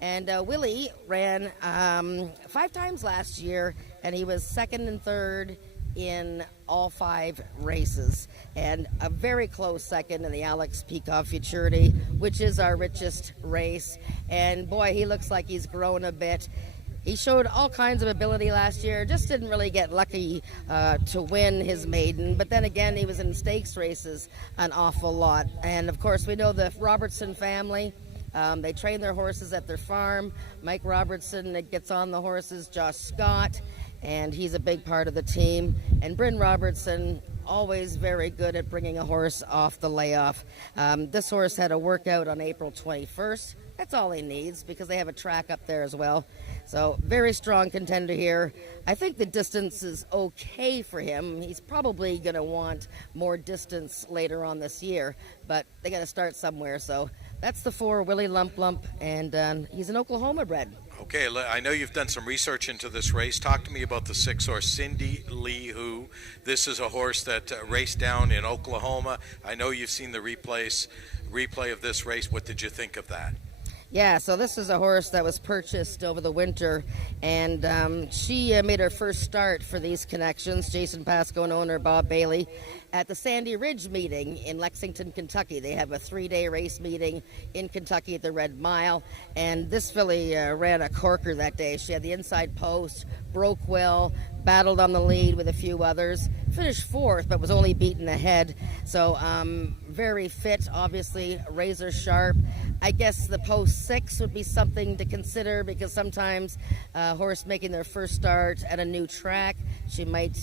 And Willie ran 5 times last year, and he was second and third in all 5 races, and a very close second in the Alex Peacock Futurity, which is our richest race. And boy, he looks like he's grown a bit. He showed all kinds of ability last year, just didn't really get lucky to win his maiden, but then again, he was in stakes races an awful lot. And of course, we know the Robertson family. They train their horses at their farm. Mike Robertson gets on the horses, Josh Scott, and he's a big part of the team. And Bryn Robertson, always very good at bringing a horse off the layoff. This horse had a workout on April 21st. That's all he needs because they have a track up there as well. So very strong contender here. I think the distance is okay for him. He's probably going to want more distance later on this year, but they got to start somewhere. So that's the 4, Willie Lump Lump, and he's an Oklahoma bred. Okay, I know you've done some research into this race. Talk to me about the 6-horse, Cindy Lee Who. This is a horse that raced down in Oklahoma. I know you've seen the replay of this race. What did you think of that? Yeah, so this is a horse that was purchased over the winter, and she made her first start for these connections, Jason Pasco and owner Bob Bailey, at the Sandy Ridge meeting in Lexington, Kentucky. They have a 3-day race meeting in Kentucky at the Red Mile, and this filly ran a corker that day. She had the inside post, broke well, battled on the lead with a few others, finished 4th, but was only beaten ahead. So very fit, obviously, razor sharp. I guess the post 6 would be something to consider because sometimes a horse making their first start at a new track, she might,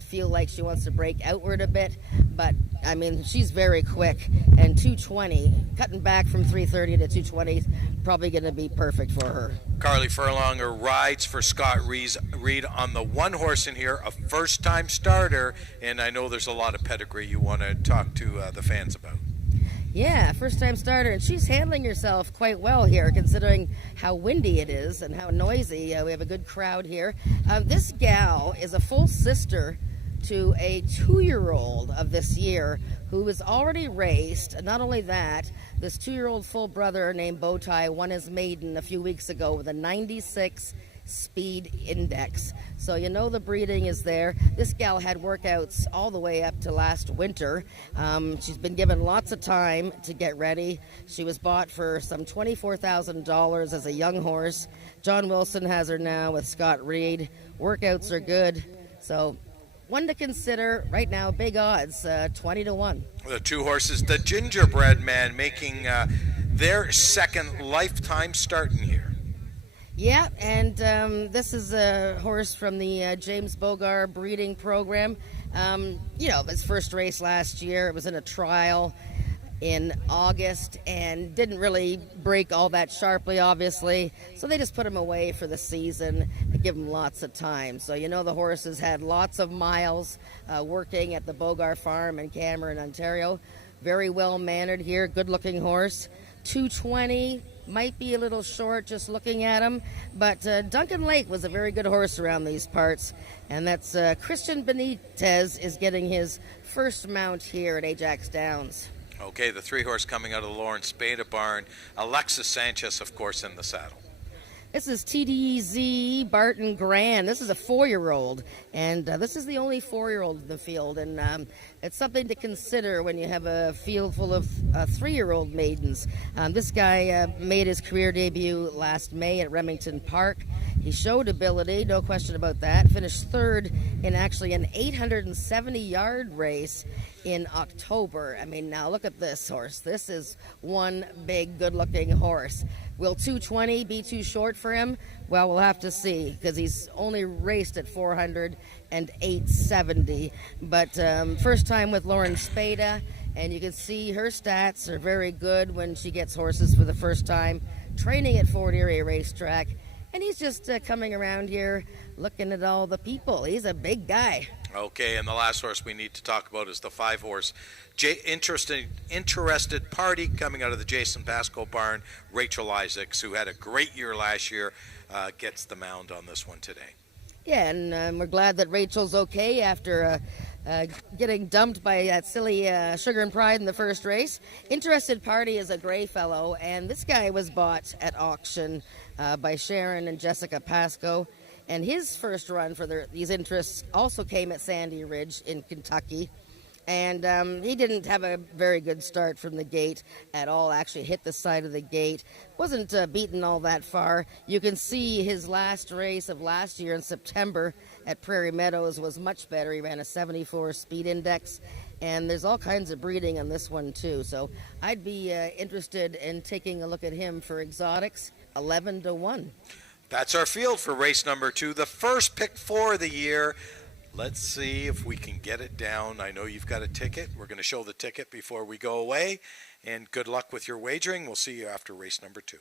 feel like she wants to break outward a bit, but I mean, she's very quick, and 220, cutting back from 330 to 220, probably going to be perfect for her. Carly Furlonger rides for Scott Reed on the 1 horse in here, a first-time starter, and I know there's a lot of pedigree you want to talk to the fans about. Yeah, first-time starter, and she's handling herself quite well here, considering how windy it is and how noisy. We have a good crowd here. This gal is a full sister to a 2-year-old of this year who has already raced. Not only that, this 2-year-old full brother named Bowtie won his maiden a few weeks ago with a 96 speed index. So the breeding is there. This gal had workouts all the way up to last winter. She's been given lots of time to get ready. She was bought for some $24,000 as a young horse. John Wilson has her now with Scott Reed. Workouts are good. So one to consider right now, big odds, 20-1. The 2 horses, the Gingerbread Man, making their second lifetime start in here. Yeah, and this is a horse from the James Bogar breeding program. His first race last year, it was in a trial in August and didn't really break all that sharply, obviously. So they just put him away for the season and give him lots of time. So the horse has had lots of miles working at the Bogar farm in Cameron, Ontario. Very well mannered here, good looking horse. 220, might be a little short just looking at him, but Duncan Lake was a very good horse around these parts, and that's Christian Benitez is getting his first mount here at Ajax Downs. Okay, the 3 horse coming out of the Lawrence Spada barn, Alexis Sanchez, of course, in the saddle. This is TDZ Barton Grand. This is a 4-year-old, and this is the only 4-year-old in the field, and it's something to consider when you have a field full of 3-year-old maidens. This guy made his career debut last May at Remington Park. He showed ability, no question about that. Finished 3rd in actually an 870-yard race in October. I mean, now look at this horse. This is one big, good-looking horse. Will 220 be too short for him? Well, we'll have to see, because he's only raced at 400 and 870. But first time with Lauren Spada, and you can see her stats are very good when she gets horses for the first time. Training at Fort Erie Racetrack, And he's just coming around here looking at all the people. He's a big guy. Okay, and the last horse we need to talk about is the 5-horse interested party coming out of the Jason Pasco barn. Rachel Isaacs, who had a great year last year, gets the mound on this one today. Yeah, and we're glad that Rachel's okay after getting dumped by that silly Sugar and Pride in the first race. Interested Party is a gray fellow, and this guy was bought at auction by Sharon and Jessica Pasco. And his first run for these interests also came at Sandy Ridge in Kentucky. And he didn't have a very good start from the gate at all, actually hit the side of the gate. Wasn't beaten all that far. You can see his last race of last year in September at Prairie Meadows was much better. He ran a 74 speed index. And there's all kinds of breeding on this one, too. So I'd be interested in taking a look at him for exotics, 11-1. That's our field for race number 2, the first pick 4 of the year. Let's see if we can get it down. I know you've got a ticket. We're going to show the ticket before we go away. And good luck with your wagering. We'll see you after race number 2.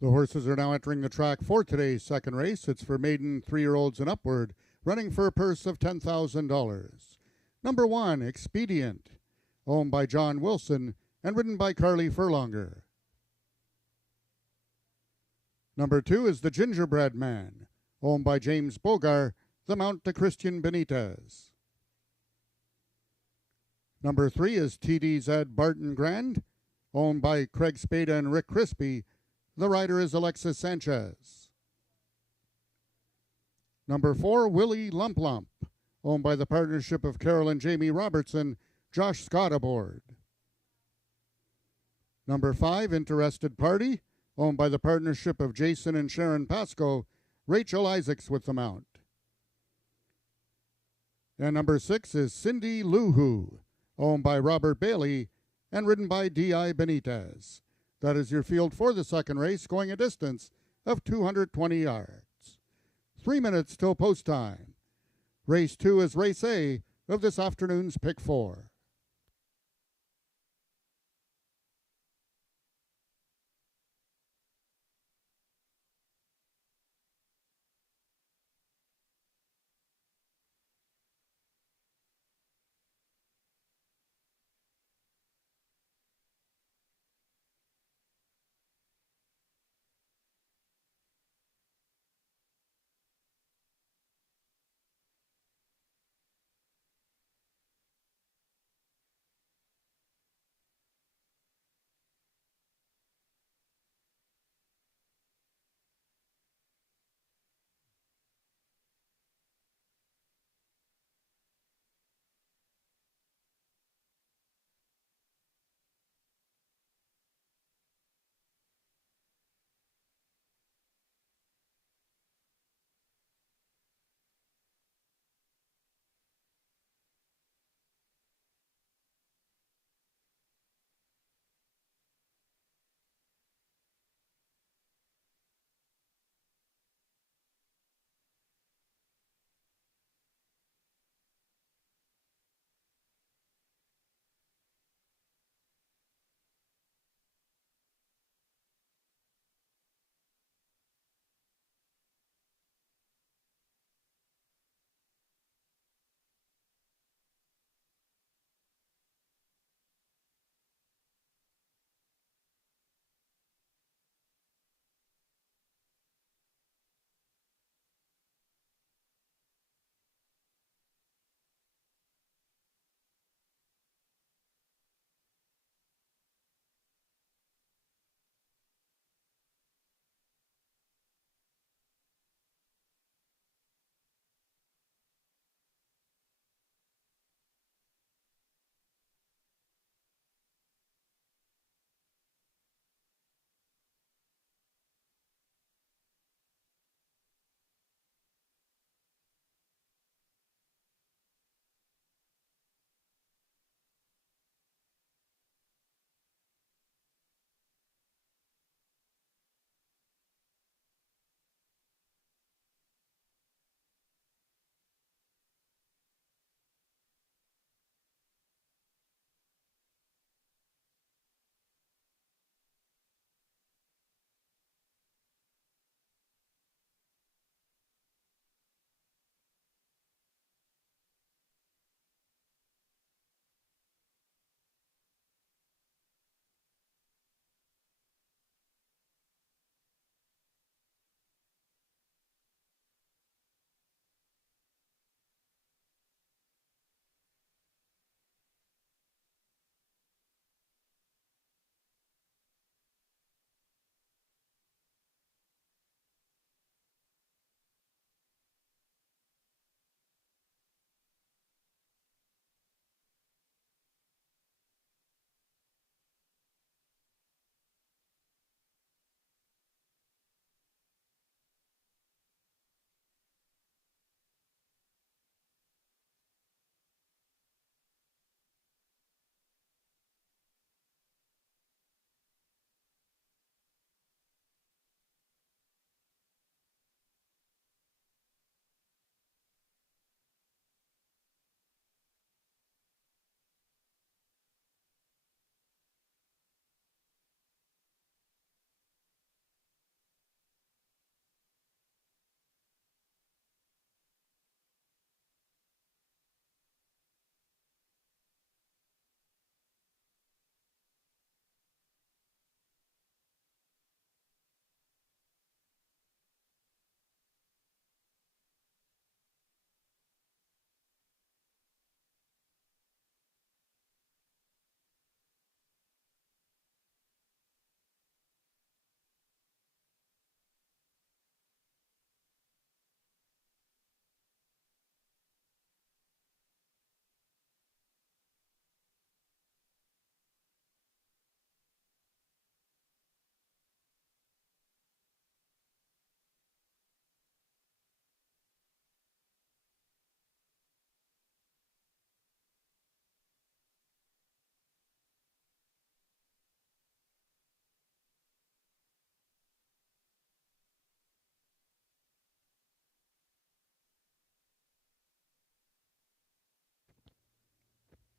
The horses are now entering the track for today's second race. It's for maiden 3-year-olds and upward, running for a purse of $10,000. Number 1, Expedient, owned by John Wilson and ridden by Carly Furlonger. Number 2 is the Gingerbread Man, owned by James Bogar, the mount to Christian Benitez. Number 3 is TDZ Barton Grand, owned by Craig Spada and Rick Crispy. The rider is Alexis Sanchez. Number 4, Willie Lump Lump, owned by the partnership of Carol and Jamie Robertson, Josh Scott aboard. Number 5, Interested Party, owned by the partnership of Jason and Sharon Pasco, Rachel Isaacs with the mount. And number 6 is Cindy Luhu, owned by Robert Bailey and ridden by D.I. Benitez. That is your field for the second race, going a distance of 220 yards. 3 minutes till post time. Race 2 is race A of this afternoon's pick 4.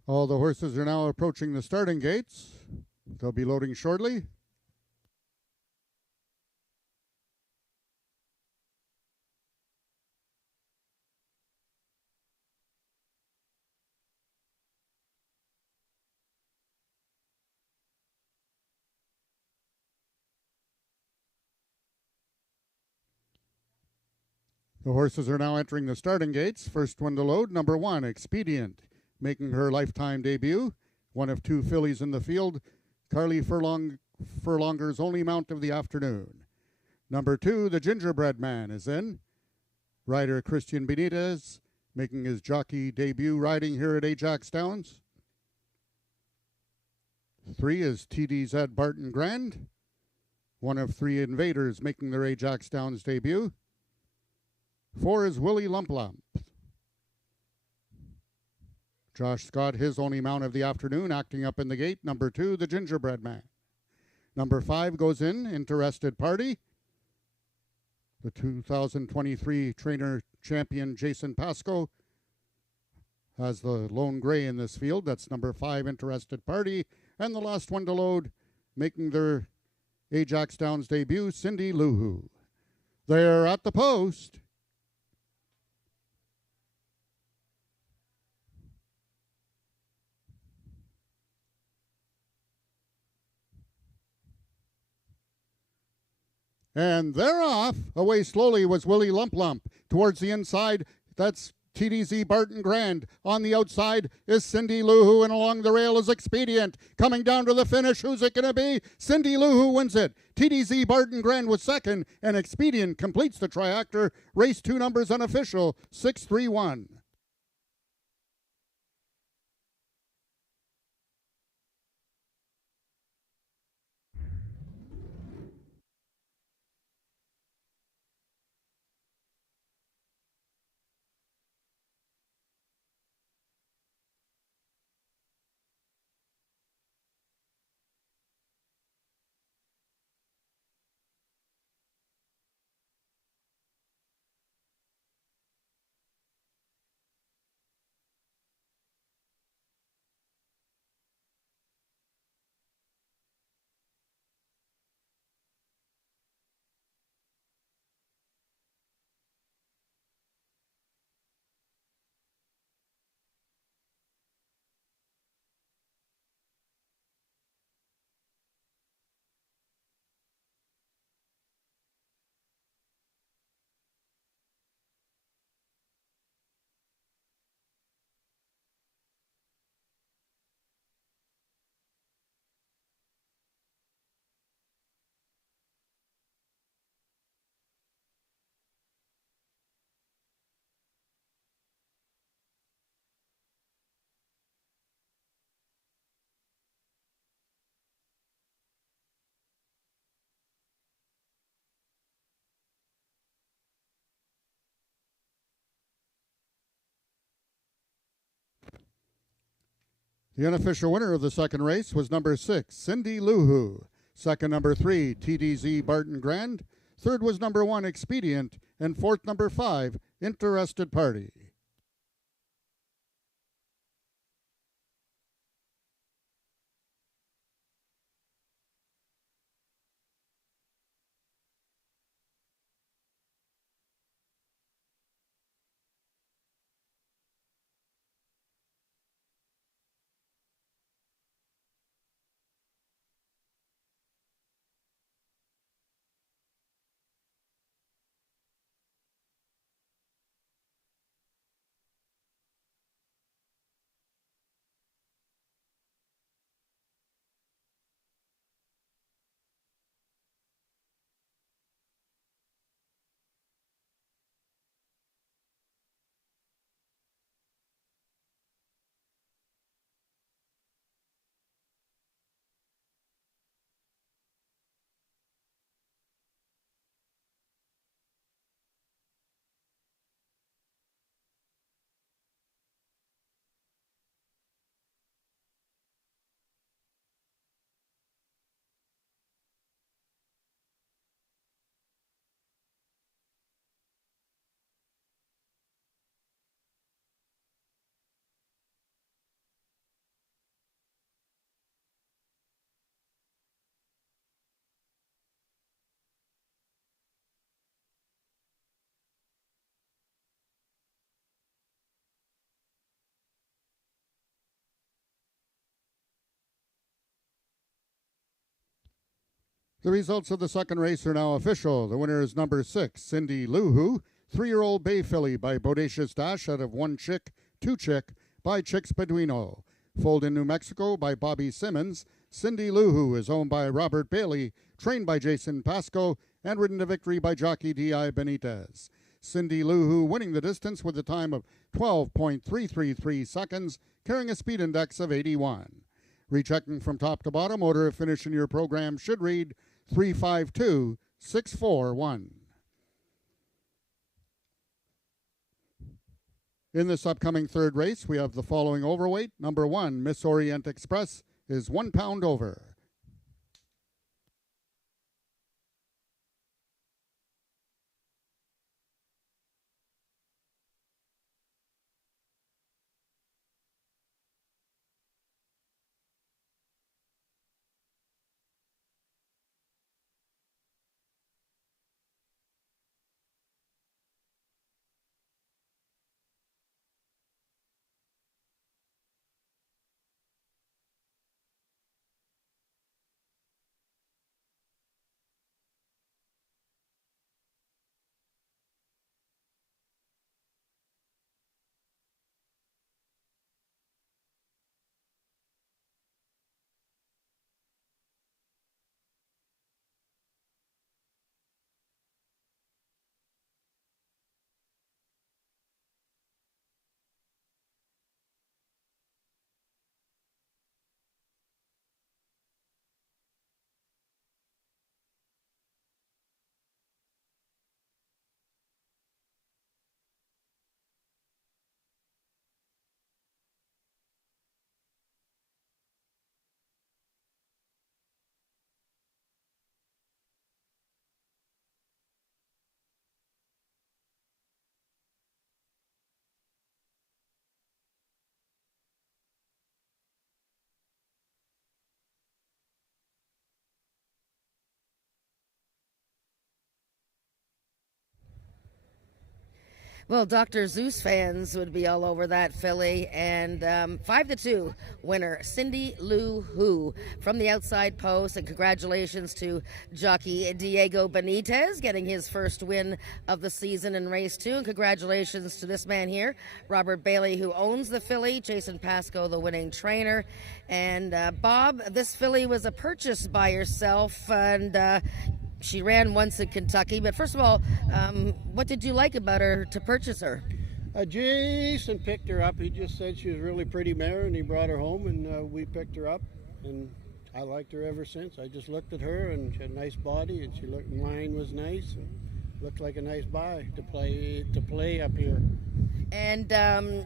All the horses are now approaching the starting gates. They'll be loading shortly. The horses are now entering the starting gates. First one to load, number 1, Expedient, making her lifetime debut. One of 2 fillies in the field, Carly Furlonger's only mount of the afternoon. Number 2, the Gingerbread Man, is in. Rider Christian Benitez, making his jockey debut riding here at Ajax Downs. 3 is TDZ Barton Grand, one of 3 invaders making their Ajax Downs debut. 4 is Willie Lump Lump. Josh Scott, his only mount of the afternoon, acting up in the gate. Number 2, the Gingerbread Man. Number 5 goes in, Interested Party. The 2023 trainer champion Jason Pascoe has the lone gray in this field. That's number 5, Interested Party. And the last one to load, making their Ajax Downs debut, Cindy Luhu. They're at the post. And they're off. Away slowly was Willie Lump Lump. Towards the inside, that's TDZ Barton Grand. On the outside is Cindy Luhu, and along the rail is Expedient. Coming down to the finish, who's it going to be? Cindy Luhu wins it. TDZ Barton Grand was second, and Expedient completes the triactor. Race 2 numbers unofficial, 6-3-1. The unofficial winner of the second race was number 6, Cindy Luhu. Second, number 3, TDZ Barton Grand. Third was number 1, Expedient. And fourth, number 5, Interested Party. The results of the second race are now official. The winner is number 6, Cindy Luhu, 3-year-old Bay Filly by Bodacious Dash out of One Chick, Two Chick by Chicks Beduino. Foaled in New Mexico by Bobby Simmons, Cindy Luhu is owned by Robert Bailey, trained by Jason Pasco, and ridden to victory by jockey D.I. Benitez. Cindy Luhu winning the distance with a time of 12.333 seconds, carrying a speed index of 81. Rechecking from top to bottom, order of finish in your program should read 352-641. In this upcoming third race, we have the following overweight. Number 1, Miss Orient Express, is 1 pound over. Well, Dr. Zeus fans would be all over that filly. And 5-2 winner, Cindy Lou Who from the outside post. And congratulations to jockey Diego Benitez getting his first win of the season in race 2. And congratulations to this man here, Robert Bailey, who owns the filly, Jason Pasco, the winning trainer. And Bob, this filly was a purchase by yourself, and she ran once in Kentucky, but first of all, what did you like about her to purchase her? Jason picked her up. He just said she was a really pretty mare, and he brought her home, and we picked her up, and I liked her ever since. I just looked at her, and she had a nice body, and she looked, line was nice, and looked like a nice buy to play up here. And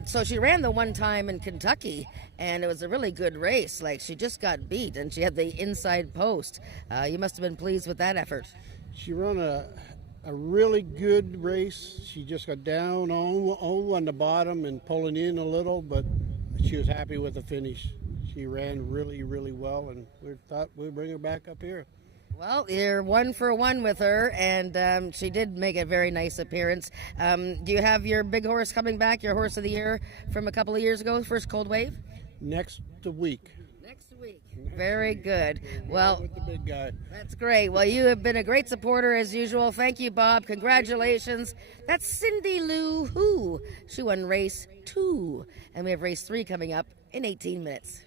so she ran the one time in Kentucky, and it was a really good race. Like, she just got beat, and she had the inside post. You must have been pleased with that effort. She ran a really good race. She just got down on the bottom and pulling in a little, but she was happy with the finish. She ran really, really well, and we thought we'd bring her back up here. Well, you're 1 for 1 with her, and she did make a very nice appearance. Do you have your big horse coming back, your horse of the year from a couple of years ago, first Cold Wave? Next week. Next week. Very good. Well, with the big guy. That's great. Well, you have been a great supporter as usual. Thank you, Bob. Congratulations. That's Cindy Lou Who. She won race 2, and we have race 3 coming up in 18 minutes.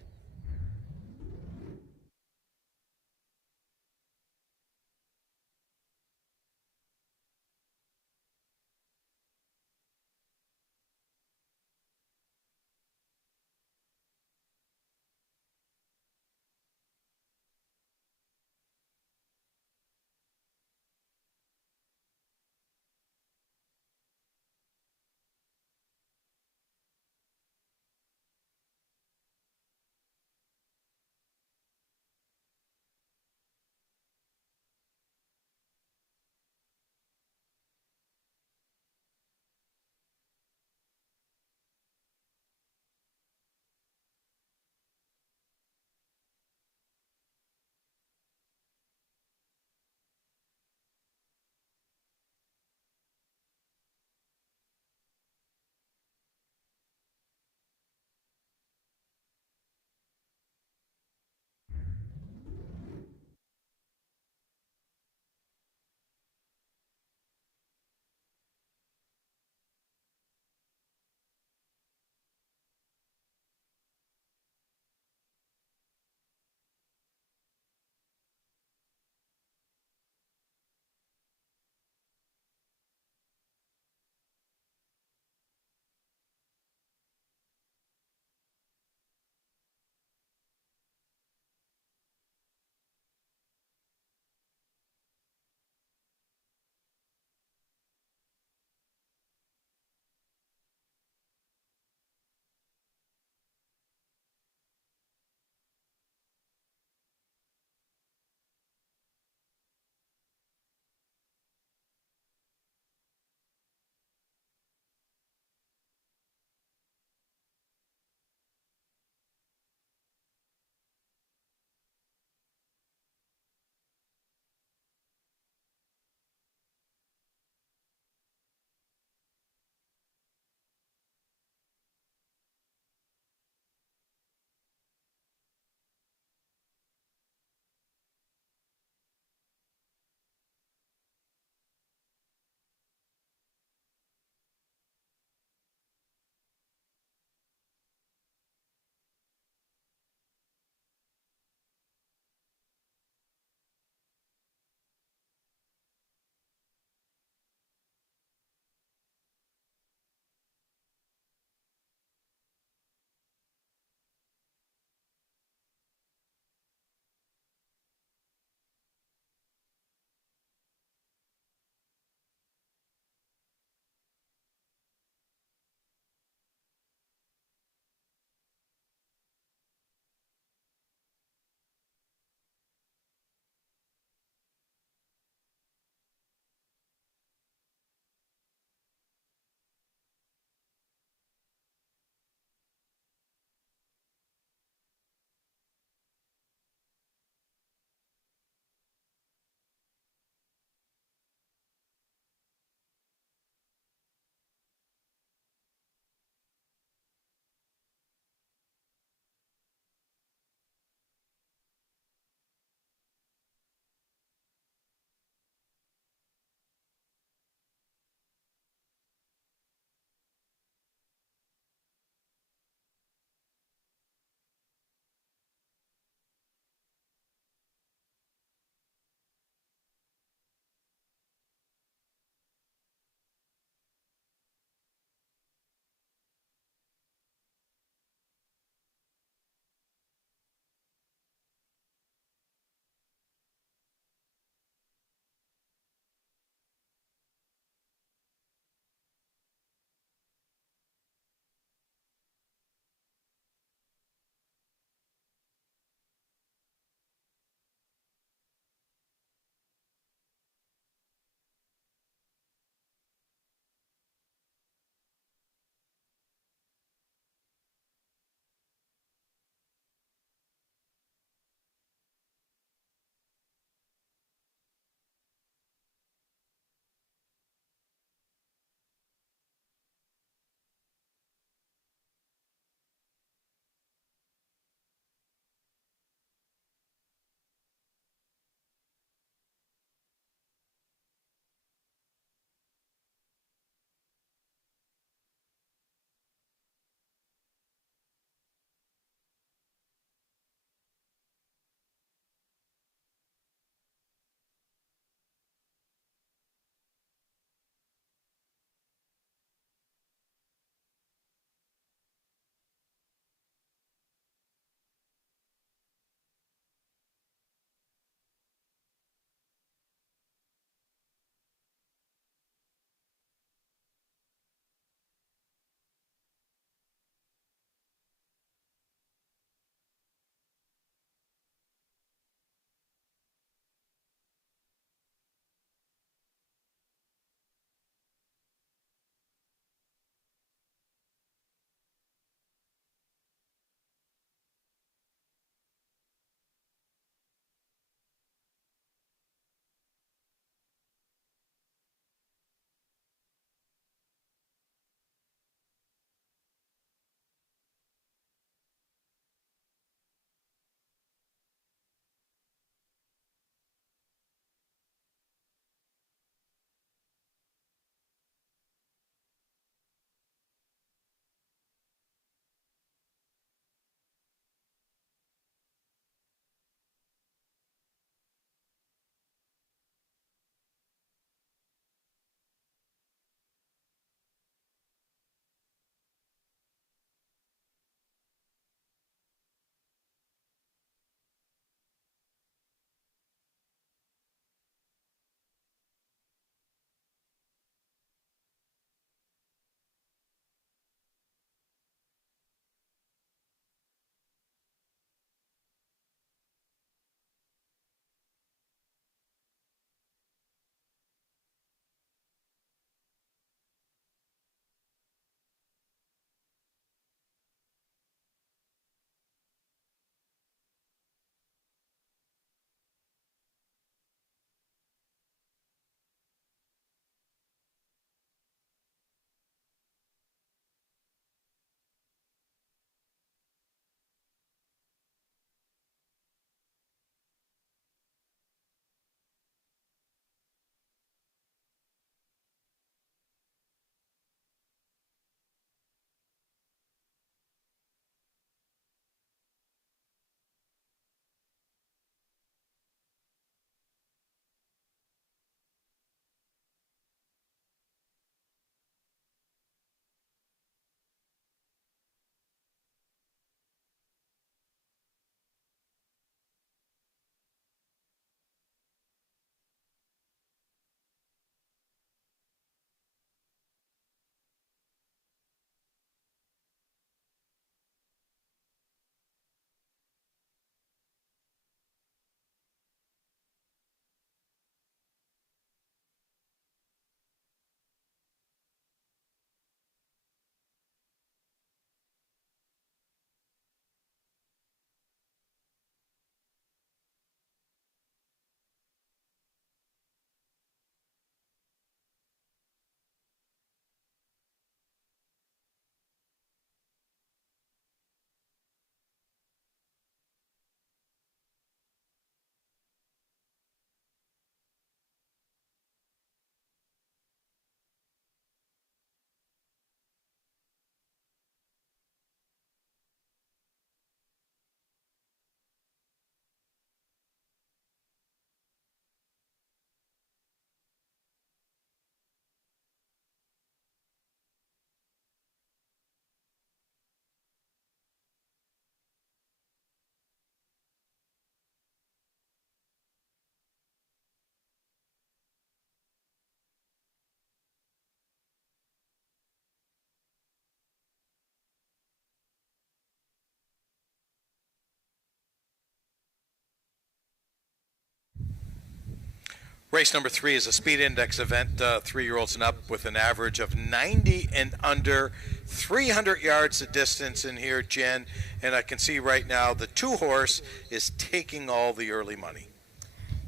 Race number 3 is a speed index event, 3-year-olds and up, with an average of 90 and under, 300 yards of distance in here, Jen. And I can see right now the 2-horse is taking all the early money.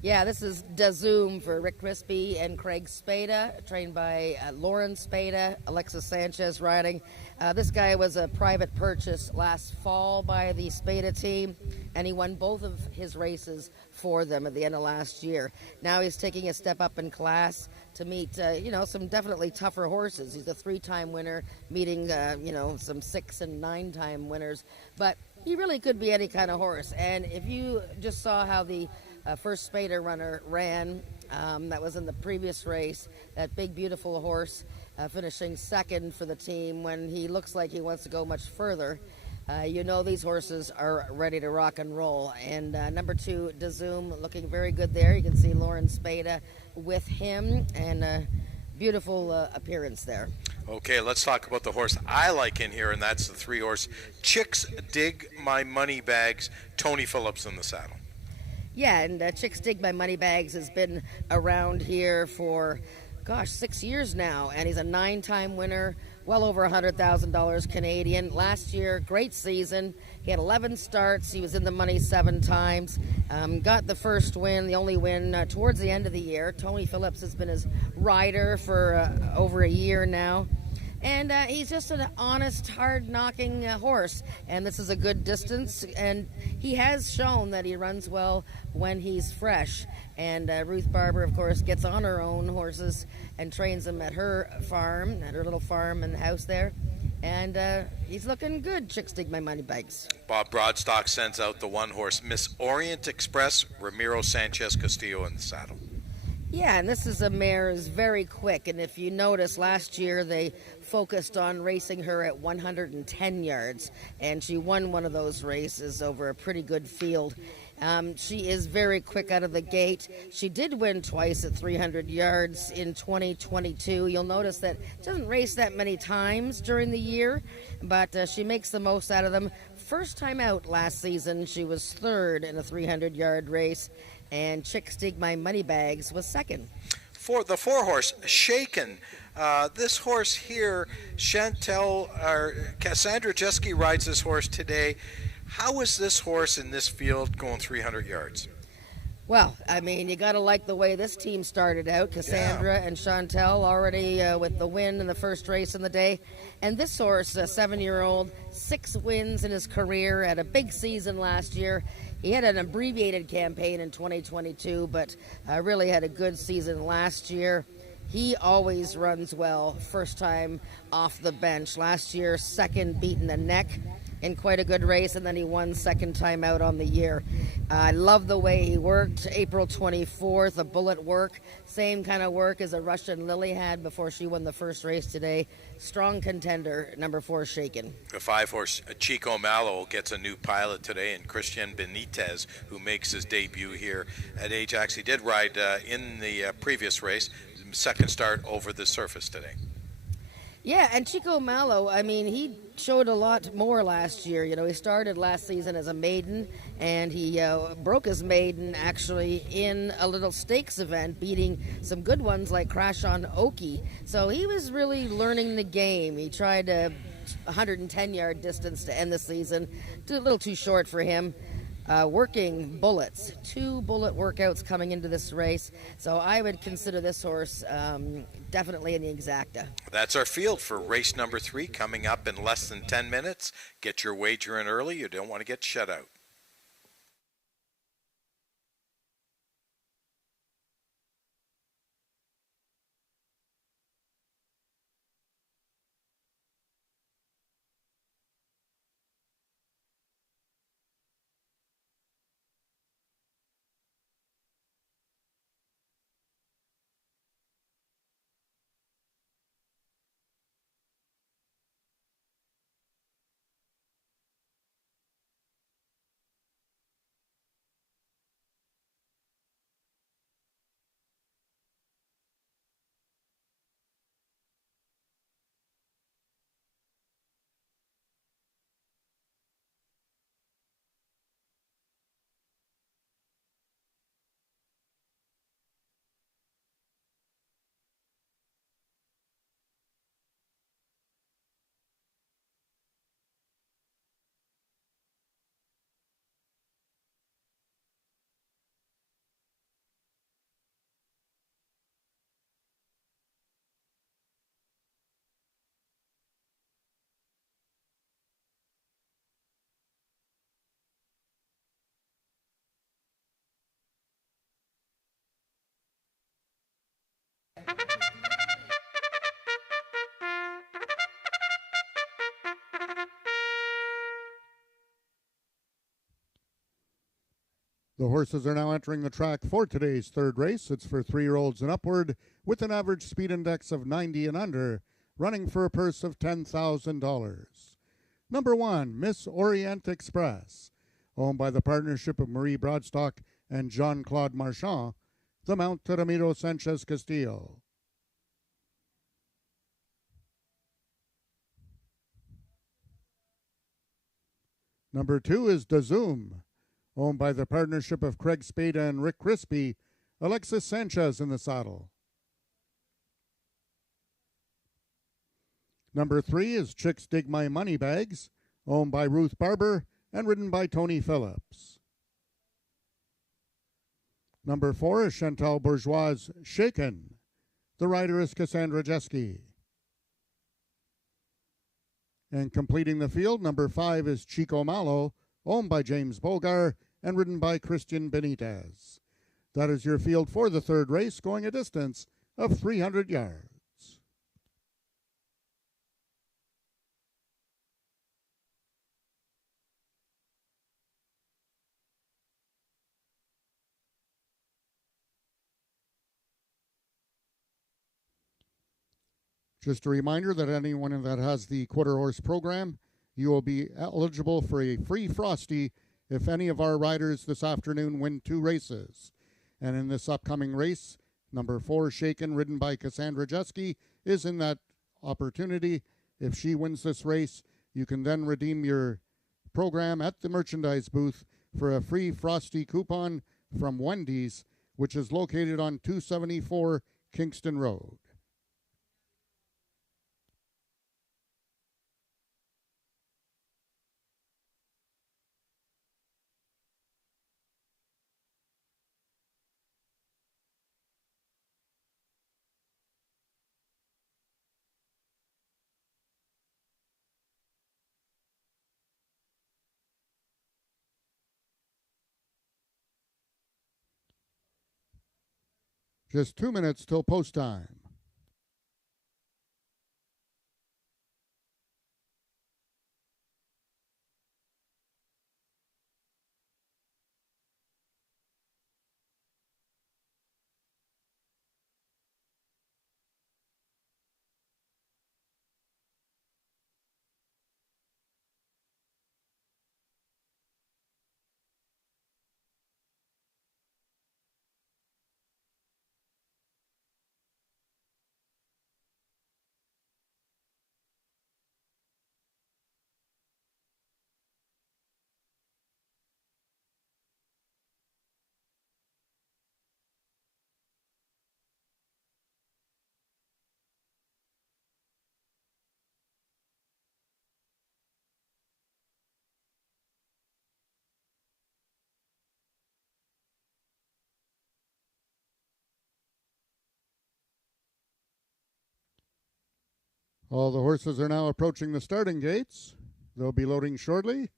Yeah, this is Dazoom for Rick Crispy and Craig Spada, trained by Lauren Spada, Alexis Sanchez riding. This guy was a private purchase last fall by the Spada team, and he won both of his races for them at the end of last year. Now he's taking a step up in class to meet, some definitely tougher horses. He's a 3-time winner, meeting, some 6- and 9-time winners. But he really could be any kind of horse. And if you just saw how the first Spada runner ran, that was in the previous race, that big, beautiful horse finishing second for the team when he looks like he wants to go much further. These horses are ready to rock and roll. And number 2, Dazoom, looking very good there. You can see Lauren Spada with him, and a beautiful appearance there. Okay, let's talk about the horse I like in here, and that's the 3-horse Chicks Dig My Money Bags, Tony Phillips in the saddle. Yeah, and Chicks Dig My Money Bags has been around here for, 6 years now, and he's a 9-time winner, well over $100,000 Canadian. Last year, great season. He had 11 starts. He was in the money 7 times. Got the first win, the only win towards the end of the year. Tony Phillips has been his rider for over a year now. And he's just an honest, hard-knocking horse. And this is a good distance. And he has shown that he runs well when he's fresh. And Ruth Barber, of course, gets on her own horses and trains them at her farm, at her little farm and house there. And he's looking good, Chicks Dig My Money Bags. Bob Broadstock sends out the 1-horse Miss Orient Express, Ramiro Sanchez Castillo in the saddle. Yeah, and this is a mare who's very quick. And if you notice, last year they focused on racing her at 110 yards, and she won one of those races over a pretty good field. She is very quick out of the gate. She did win twice at 300 yards in 2022. You'll notice that she doesn't race that many times during the year, but she makes the most out of them. First time out last season, she was third in a 300-yard race, and Chicks Dig My Money Bags was second. For the 4-horse Shaken, this horse here, Cassandra Jeske rides this horse today. How is this horse in this field going 300 yards? Well, I mean, you got to like the way this team started out. Cassandra and Chantel already with the win in the first race in the day. And this horse, a 7-year-old, 6 wins in his career, had a big season last year. He had an abbreviated campaign in 2022, but really had a good season last year. He always runs well, first time off the bench. Last year, second beaten the neck in quite a good race, and then he won second time out on the year. I love the way he worked. April 24th, a bullet work. Same kind of work as a Russian Lily had before she won the first race today. Strong contender, number 4, Shaken. The 5-horse Chico Malo gets a new pilot today, and Christian Benitez, who makes his debut here at Ajax. He did ride in the previous race, second start over the surface today. Yeah, and Chico Malo, I mean, he showed a lot more last year. You know, he started last season as a maiden, and he broke his maiden actually in a little stakes event, beating some good ones like Crash on Oki. So he was really learning the game. He tried a 110-yard distance to end the season. A little too short for him. Working bullets, 2 bullet workouts coming into this race. So I would consider this horse definitely in the exacta. That's our field for race number 3 coming up in less than 10 minutes. Get your wager in early. You don't want to get shut out. The horses are now entering the track for today's third race. It's for 3-year-olds and upward with an average speed index of 90 and under, running for a purse of $10,000. Number 1, Miss Orient Express, owned by the partnership of Marie Broadstock and Jean-Claude Marchand, the Mount to Ramiro Sanchez Castillo. Number 2 is Dazoom, owned by the partnership of Craig Spada and Rick Crispy, Alexis Sanchez in the saddle. Number 3 is Chicks Dig My Money Bags, owned by Ruth Barber and ridden by Tony Phillips. Number 4 is Chantal Bourgeois' Shaken. The rider is Cassandra Jeske. And completing the field, number 5 is Chico Malo, owned by James Bogar and ridden by Christian Benitez. That is your field for the third race, going a distance of 300 yards. Just a reminder that anyone that has the quarter horse program, you will be eligible for a free Frosty if any of our riders this afternoon win 2 races. And in this upcoming race, number 4, Shaken, ridden by Cassandra Jeske, is in that opportunity. If she wins this race, you can then redeem your program at the merchandise booth for a free Frosty coupon from Wendy's, which is located on 274 Kingston Road. Just 2 minutes till post time. All the horses are now approaching the starting gates. They'll be loading shortly.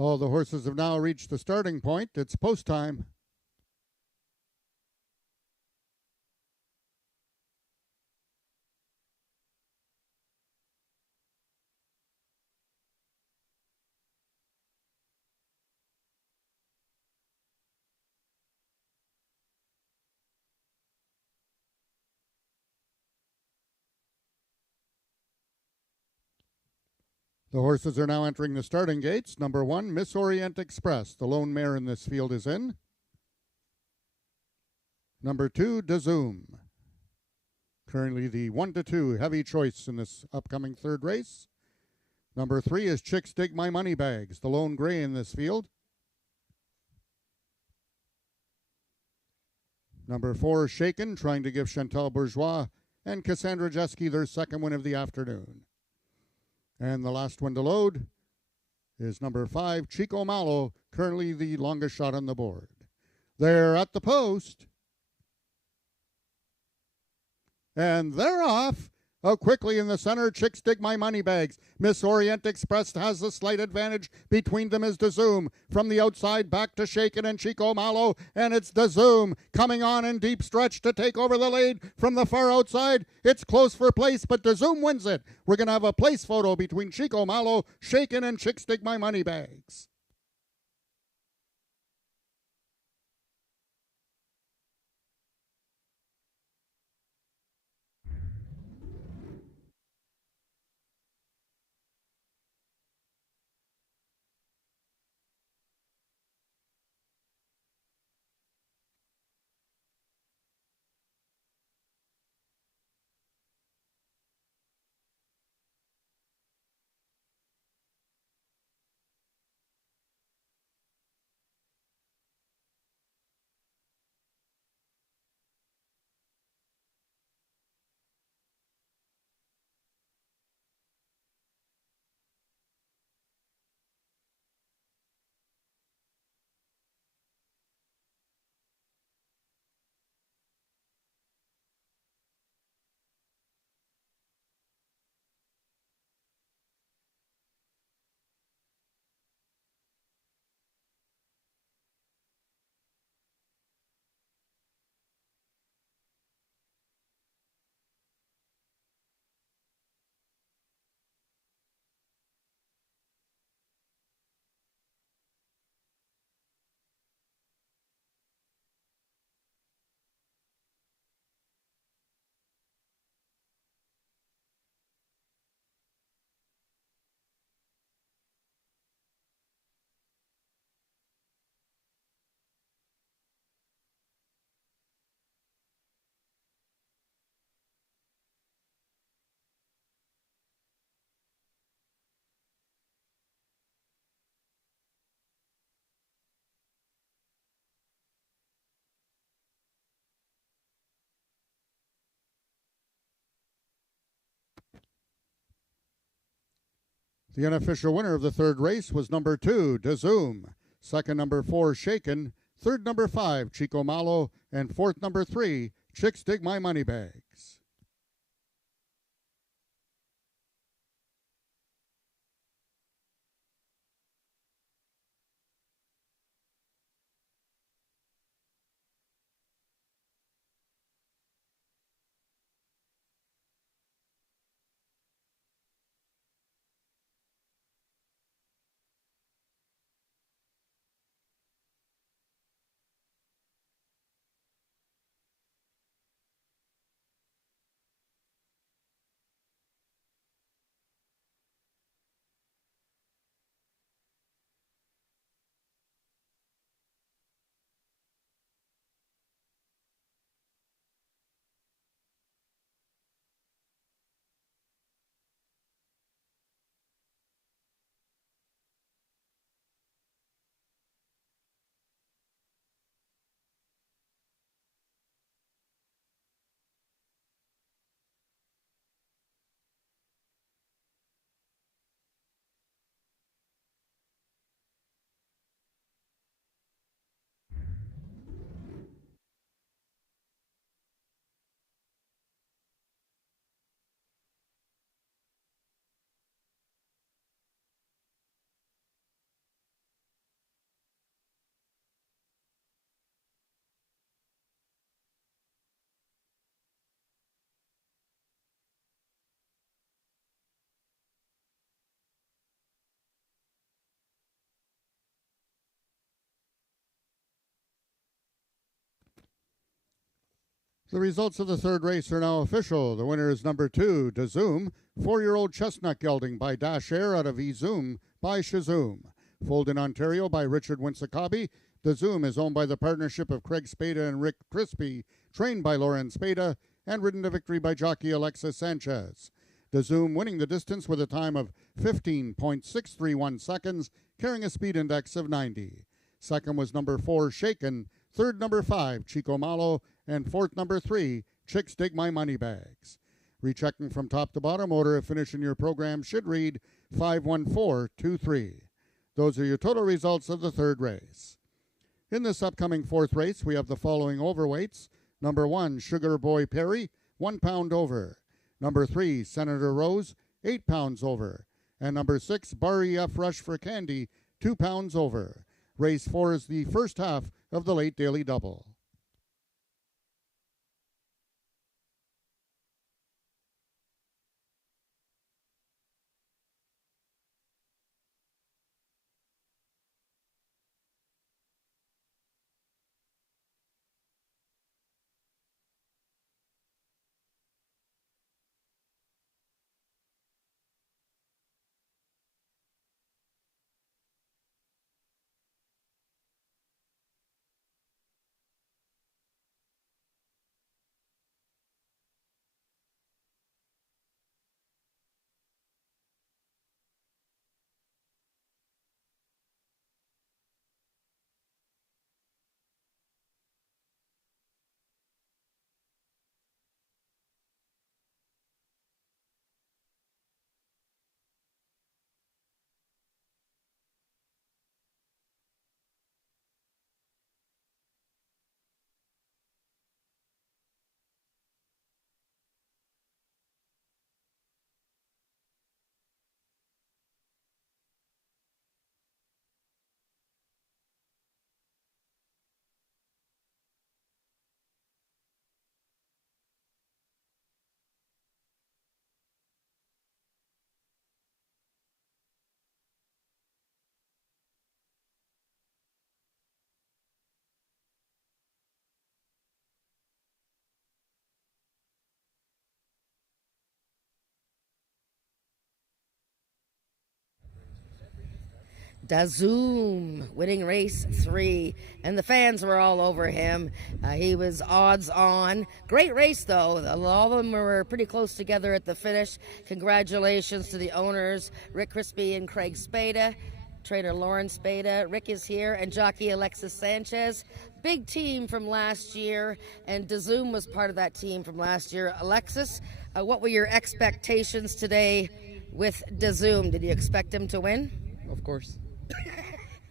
All the horses have now reached the starting point. It's post time. The horses are now entering the starting gates. Number 1, Miss Orient Express. The lone mare in this field is in. Number 2, Dazoom. Currently the 1-2 heavy choice in this upcoming third race. Number 3 is Chicks Dig My Money Bags. The lone gray in this field. Number 4, Shaken, trying to give Chantal Bourgeois and Cassandra Jeske their second win of the afternoon. And the last one to load is number 5, Chico Malo, currently the longest shot on the board. They're at the post. And they're off. Oh, quickly in the center, Chicks Dig My Money Bags. Miss Orient Express has the slight advantage. Between them is DeZoom. From the outside, back to Shaken and Chico Malo, and it's DeZoom coming on in deep stretch to take over the lead from the far outside. It's close for place, but DeZoom wins it. We're going to have a place photo between Chico Malo, Shaken, and Chicks Dig My Money Bags. The unofficial winner of the third race was number 2, DeZoom. Second, number 4, Shaken. Third, number 5, Chico Malo. And fourth, number 3, Chicks Dig My Money Bags. The results of the third race are now official. The winner is number 2, DeZoom, 4-year-old chestnut gelding by Dash Air out of eZoom by Shazoom. Foaled in Ontario by Richard Winsakabi, DeZoom is owned by the partnership of Craig Spada and Rick Crispy, trained by Lauren Spada, and ridden to victory by jockey Alexis Sanchez. DeZoom winning the distance with a time of 15.631 seconds, carrying a speed index of 90. Second was number 4, Shaken. Third, number 5, Chico Malo. and fourth, number 3, Chicks Dig My Money Bags. Rechecking from top to bottom, order of finish in your program should read 51423. Those are your total results of the third race. In this upcoming fourth race, we have the following overweights. Number 1, Sugar Boy Perry, 1 pound over. Number 3, Senator Rose, 8 pounds over. And number 6, Barry F. Rush for Candy, 2 pounds over. Race 4 is the first half of the late daily double. Dazoom winning race 3, and the fans were all over him. He was odds on. Great race, though. All of them were pretty close together at the finish. Congratulations to the owners, Rick Crispy and Craig Spada, trainer Lauren Spada. Rick is here, and jockey Alexis Sanchez. Big team from last year, and Dazoom was part of that team from last year. Alexis, what were your expectations today with Dazoom? Did you expect him to win? Of course.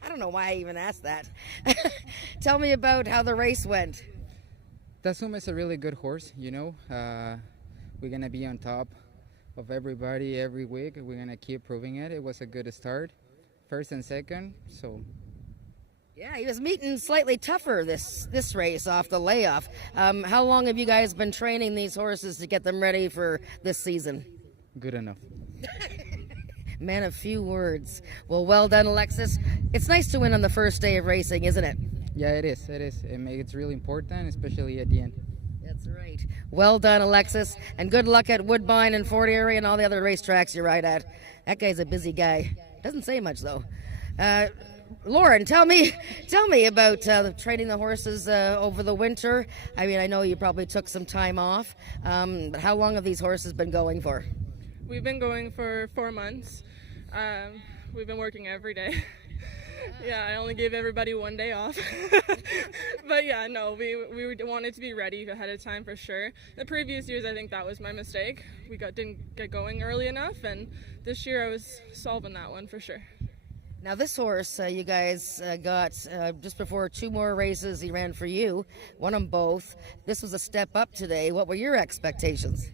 I don't know why I even asked that. Tell me about how the race went. Dazoom is a really good horse, you know. We're going to be on top of everybody every week. We're going to keep proving it. It was a good start, first and second, so... Yeah, he was meeting slightly tougher this race off the layoff. How long have you guys been training these horses to get them ready for this season? Good enough. Man of few words. Well done, Alexis. It's nice to win on the first day of racing, isn't it? Yeah, it is. It is. It's really important, especially at the end. That's right. Well done, Alexis, and good luck at Woodbine and Fort Erie and all the other racetracks you ride at. That guy's a busy guy. Doesn't say much, though. Lauren, tell me about training the horses over the winter. I mean, I know you probably took some time off, but how long have these horses been going for? We've been going for 4 months. We've been working every day. Yeah, I only gave everybody 1 day off. But yeah, no, we wanted to be ready ahead of time for sure. The previous years, I think that was my mistake. We didn't get going early enough, and this year I was solving that one for sure. Now this horse, you guys got just before 2 more races he ran for you, won them both. This was a step up today. What were your expectations?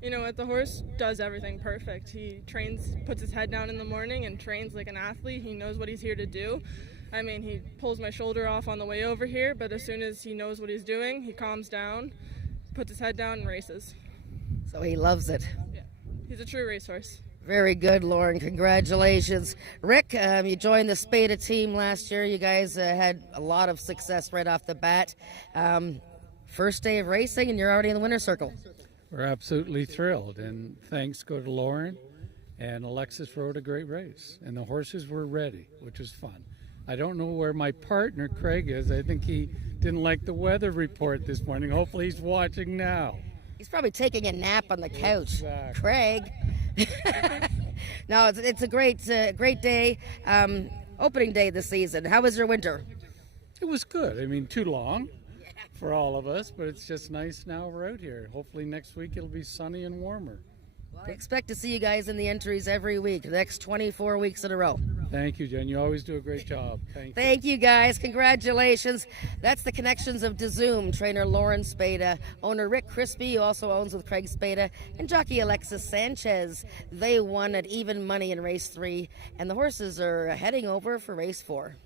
You know what, the horse does everything perfect. He trains, puts his head down in the morning and trains like an athlete. He knows what he's here to do. I mean, he pulls my shoulder off on the way over here, but as soon as he knows what he's doing, he calms down, puts his head down and races. So he loves it. Yeah, he's a true racehorse. Very good, Lauren. Congratulations. Rick, you joined the Spada team last year. You guys had a lot of success right off the bat. First day of racing, and you're already in the winner's circle. We're absolutely thrilled, and thanks go to Lauren, and Alexis rode a great race, and the horses were ready, which was fun. I don't know where my partner Craig is. I think he didn't like the weather report this morning. Hopefully he's watching now. He's probably taking a nap on the couch. Exactly. Craig. No, it's a great day. Opening day this season. How was your winter? It was good. I mean, too long for all of us, but it's just nice now we're out here. Hopefully next week it'll be sunny and warmer. Well, I expect to see you guys in the entries every week, the next 24 weeks in a row. Thank you, Jen. You always do a great job. Thank you. Thank you, guys. Congratulations. That's the connections of DeZoom. Trainer Lauren Spada, owner Rick Crispy, who also owns with Craig Spada, and jockey Alexis Sanchez. They won at even money in race 3, and the horses are heading over for race 4.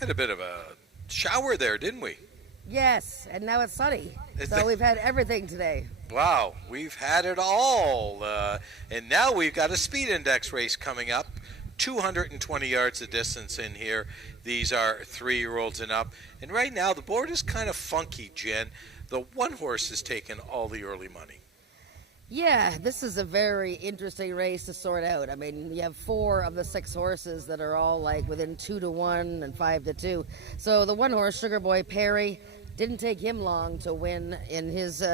Had a bit of a shower there, didn't we? Yes, and now it's sunny. It's So we've had everything today. Wow, we've had it all. And now we've got a speed index race coming up. 220 yards of distance in here. These are 3-year-olds and up. And right now the board is kind of funky, Jen. The one horse has taken all the early money. Yeah, this is a very interesting race to sort out. I mean, you have 4 of the 6 horses that are all like within 2-1 and 5-2. So the one horse, Sugar Boy Perry, didn't take him long to win in his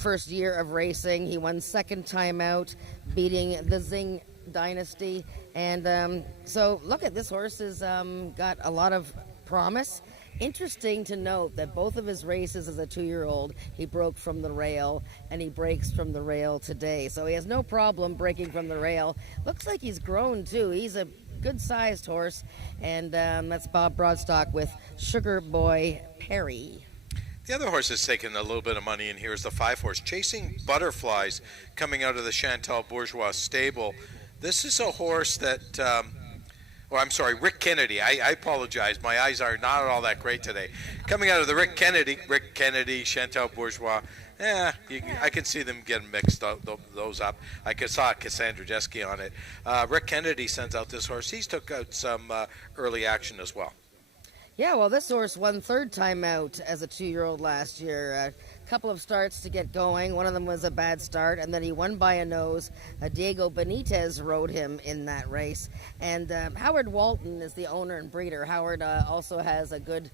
first year of racing. He won second time out, beating the Zing Dynasty. And so look at this horse has got a lot of promise. Interesting to note that both of his races as a 2-year-old, he broke from the rail, and he breaks from the rail today. So he has no problem breaking from the rail. Looks like he's grown, too. He's a good-sized horse, and that's Bob Broadstock with Sugar Boy Perry. The other horse that's taken a little bit of money in here is the 5-horse, Chasing Butterflies, coming out of the Chantal Bourgeois stable. This is a horse that... I'm sorry, Rick Kennedy. I apologize. My eyes are not all that great today. Coming out of the Rick Kennedy, Chantal Bourgeois. I can see them getting mixed up, those up. I saw Cassandra Jeske on it. Rick Kennedy sends out this horse. He's took out some early action as well. Yeah, well, this horse won third time out as a 2-year-old last year. A couple of starts to get going. One of them was a bad start, and then he won by a nose. Diego Benitez rode him in that race. And Howard Walton is the owner and breeder. Howard also has a good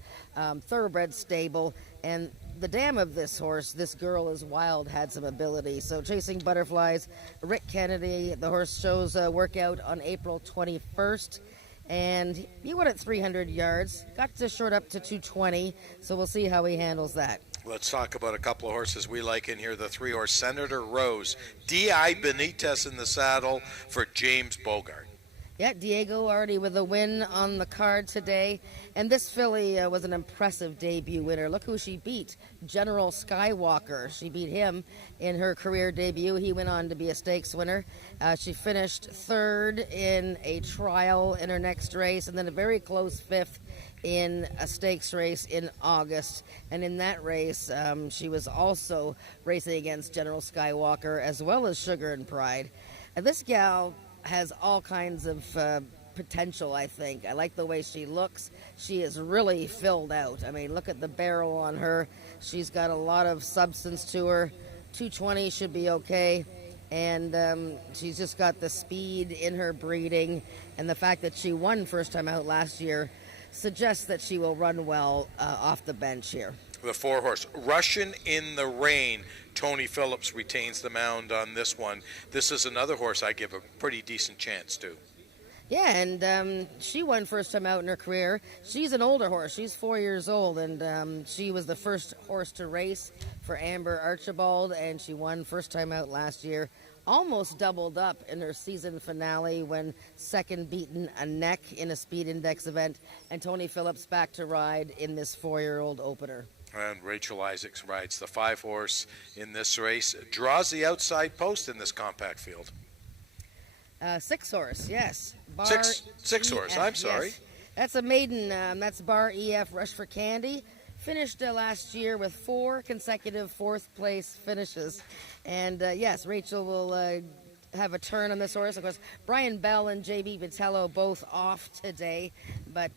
thoroughbred stable. And the dam of this horse, This Girl Is Wild, had some ability. So Chasing Butterflies, Rick Kennedy, the horse shows a workout on April 21st. And he won at 300 yards, got to short up to 220, so we'll see how he handles that. Let's talk about a couple of horses we like in here. The 3-horse Senator Rose. D.I. Benitez in the saddle for James Bogart. Yeah, Diego already with a win on the card today. And this filly was an impressive debut winner. Look who she beat, General Skywalker. She beat him in her career debut. He went on to be a stakes winner. She finished third in a trial in her next race, and then a very close 5th in a stakes race in August. And in that race, she was also racing against General Skywalker as well as Sugar and Pride. And this gal has all kinds of potential, I think. I like the way she looks. She is really filled out. I mean, look at the barrel on her. She's got a lot of substance to her. 220 should be okay. And she's just got the speed in her breeding. And the fact that she won first time out last year suggests that she will run well off the bench here. The 4-horse, Russian in the Rain. Tony Phillips retains the mound on this one. This is another horse I give a pretty decent chance to. Yeah, and she won first time out in her career. She's an older horse. She's 4 years old, and she was the first horse to race for Amber Archibald, and she won first time out last year. Almost doubled up in her season finale when second beaten a neck in a speed index event, and Tony Phillips back to ride in this 4-year-old opener. And Rachel Isaacs rides the 5-horse in this race. Draws the outside post in this compact field. 6-horse, yes. Six horse, I'm sorry. Yes. That's a maiden. That's Bar EF Rush for Candy. Finished last year with 4 consecutive 4th place finishes. And yes, Rachel will have a turn on this horse. Of course, Brian Bell and JB Vitello both off today, but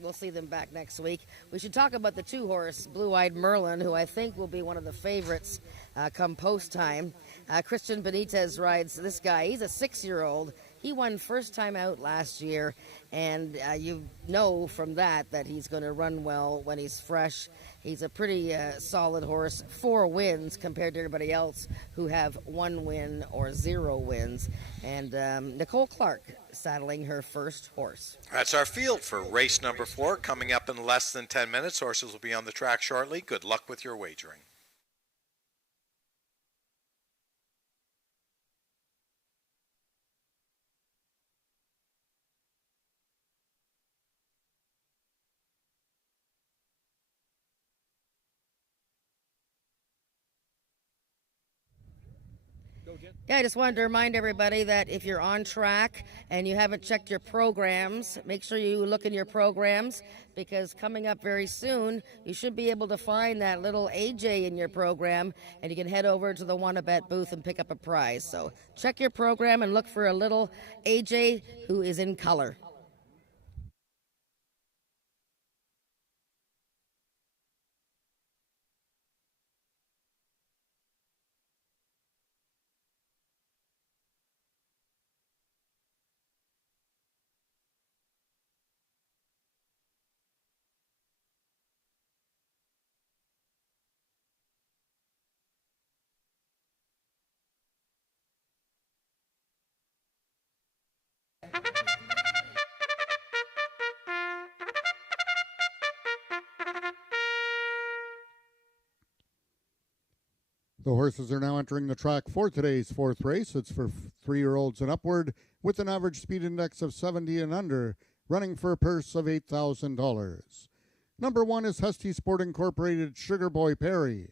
we'll see them back next week. We should talk about the 2-horse, Blue Eyed Merlin, who I think will be one of the favorites come post time. Christian Benitez rides this guy. He's a 6-year-old. He won first time out last year, and you know from that he's going to run well when he's fresh. He's a pretty solid horse. 4 wins compared to everybody else who have 1 win or 0 wins. And Nicole Clark saddling her first horse. That's our field for race number 4. Coming up in less than 10 minutes. Horses will be on the track shortly. Good luck with your wagering. Yeah, I just wanted to remind everybody that if you're on track and you haven't checked your programs, make sure you look in your programs, because coming up very soon, you should be able to find that little AJ in your program, and you can head over to the WannaBet booth and pick up a prize. So check your program and look for a little AJ who is in color. The horses are now entering the track for today's fourth race. It's for 3-year-olds and upward with an average speed index of 70 and under, running for a purse of $8,000. Number 1 is Husty Sport Incorporated Sugar Boy Perry,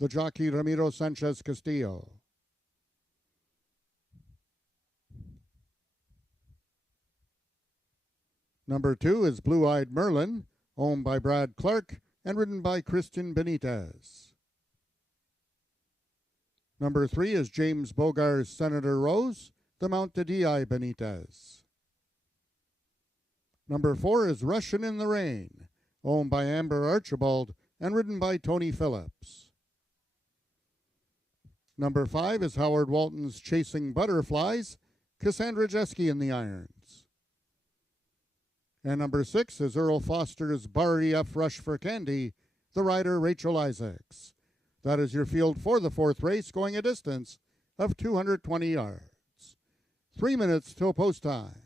the jockey Ramiro Sanchez Castillo. Number 2 is Blue Eyed Merlin, owned by Brad Clark and ridden by Christian Benitez. Number 3 is James Bogar's Senator Rose, the Mount de Di Benitez. Number 4 is Russian in the Rain, owned by Amber Archibald and ridden by Tony Phillips. Number 5 is Howard Walton's Chasing Butterflies, Cassandra Jeske in the irons. And number 6 is Earl Foster's Barry F. Rush for Candy, the rider Rachel Isaacs. That is your field for the fourth race, going a distance of 220 yards. 3 minutes till post time.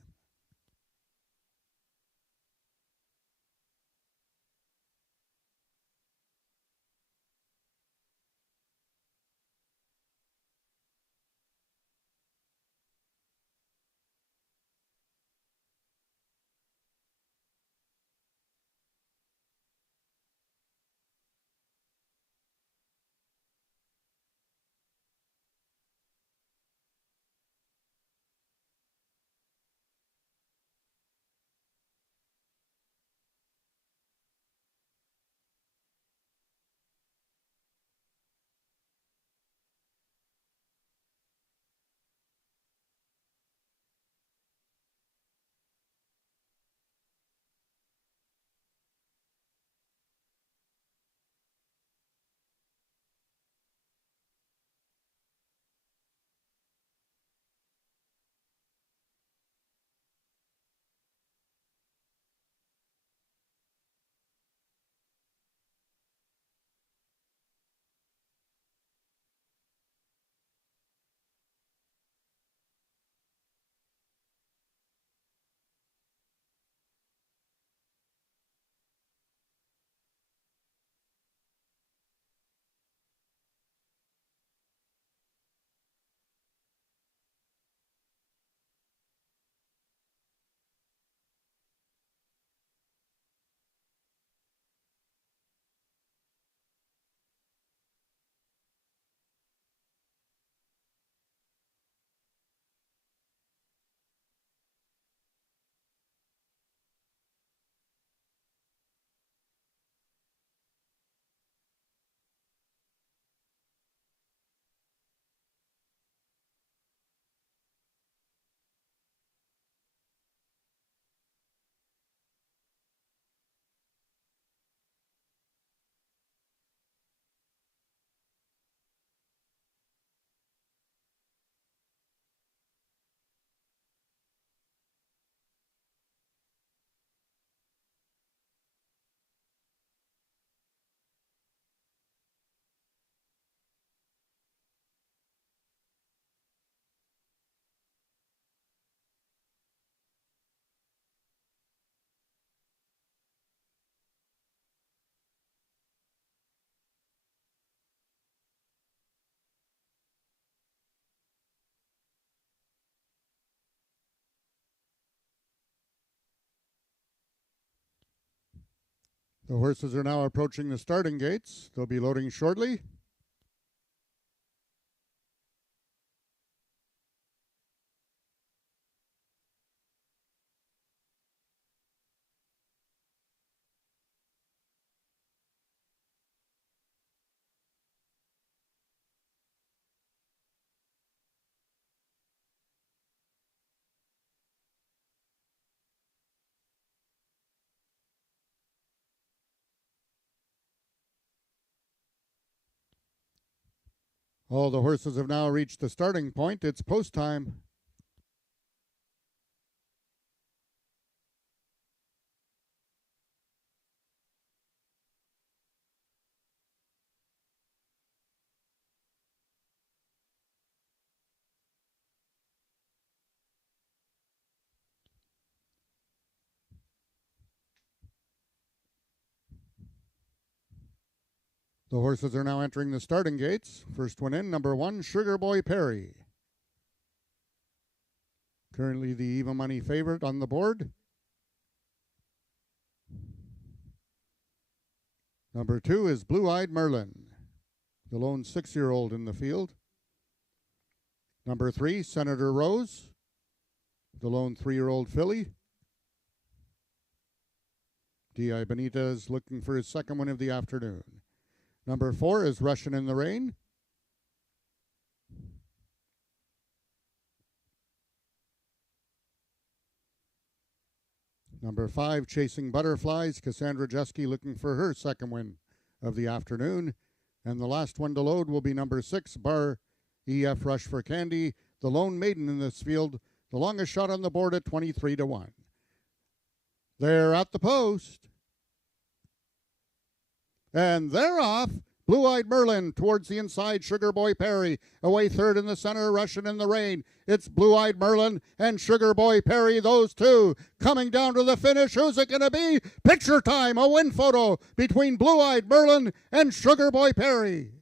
The horses are now approaching the starting gates. They'll be loading shortly. All the horses have now reached the starting point. It's post time. The horses are now entering the starting gates. First one in, number 1, Sugar Boy Perry. Currently the even money favorite on the board. Number 2 is Blue Eyed Merlin, the lone 6-year-old in the field. Number 3, Senator Rose, the lone 3-year-old filly. D.I. Benitez looking for his second win of the afternoon. Number 4 is Russian in the Rain. Number 5, Chasing Butterflies, Cassandra Jeske looking for her second win of the afternoon. And the last one to load will be number 6, Bar EF Rush for Candy, the lone maiden in this field, the longest shot on the board at 23-1. They're at the post. And they're off. Blue Eyed Merlin towards the inside, Sugar Boy Perry. Away third in the center, Russian in the Rain. It's Blue Eyed Merlin and Sugar Boy Perry, those two. Coming down to the finish, who's it going to be? Picture time, a win photo between Blue Eyed Merlin and Sugar Boy Perry.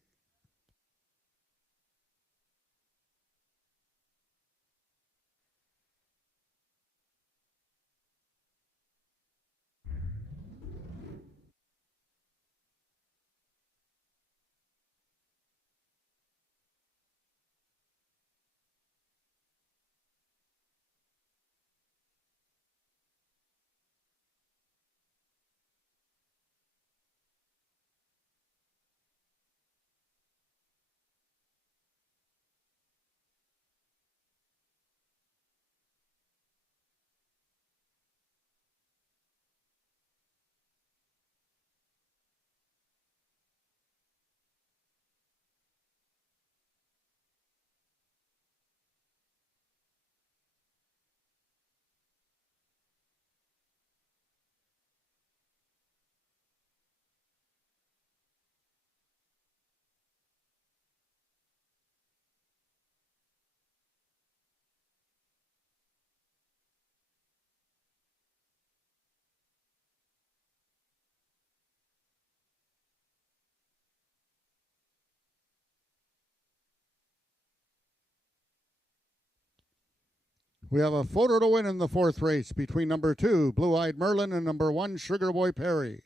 We have a photo to win in the fourth race between number 2, Blue Eyed Merlin, and number 1, Sugar Boy Perry.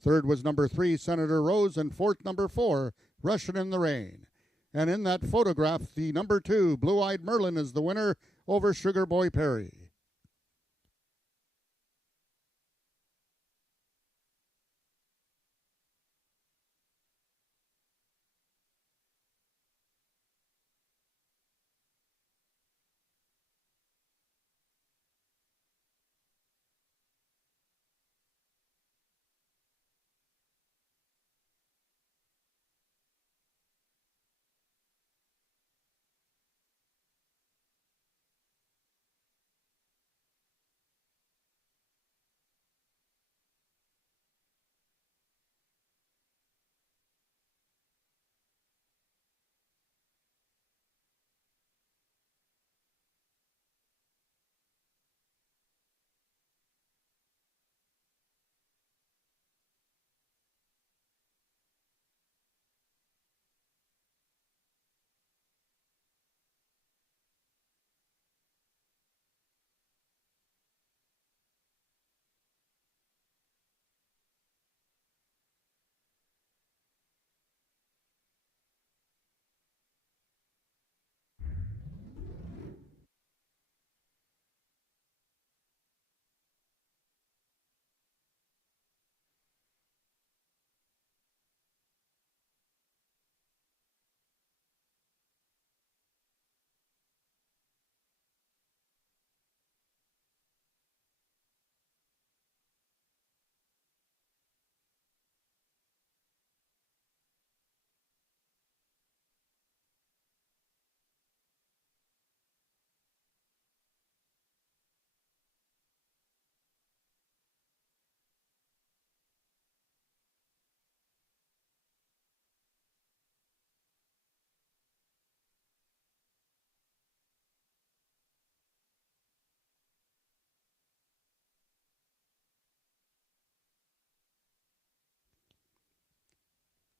Third was number 3, Senator Rose, and fourth, number 4, Russian in the Rain. And in that photograph, the number 2, Blue Eyed Merlin, is the winner over Sugar Boy Perry.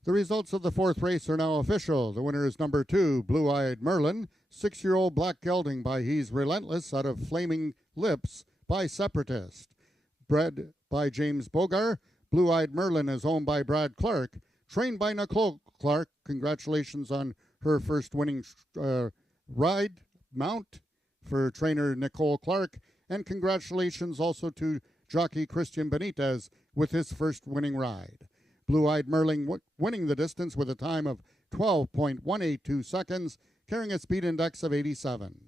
The results of the fourth race are now official. The winner is number 2, Blue Eyed Merlin, 6-year-old black gelding by He's Relentless out of Flaming Lips by Separatist. Bred by James Bogar, Blue Eyed Merlin is owned by Brad Clark, trained by Nicole Clark. Congratulations on her first winning ride mount for trainer Nicole Clark, and congratulations also to jockey Christian Benitez with his first winning ride. Blue Eyed Merlin winning the distance with a time of 12.182 seconds, carrying a speed index of 87.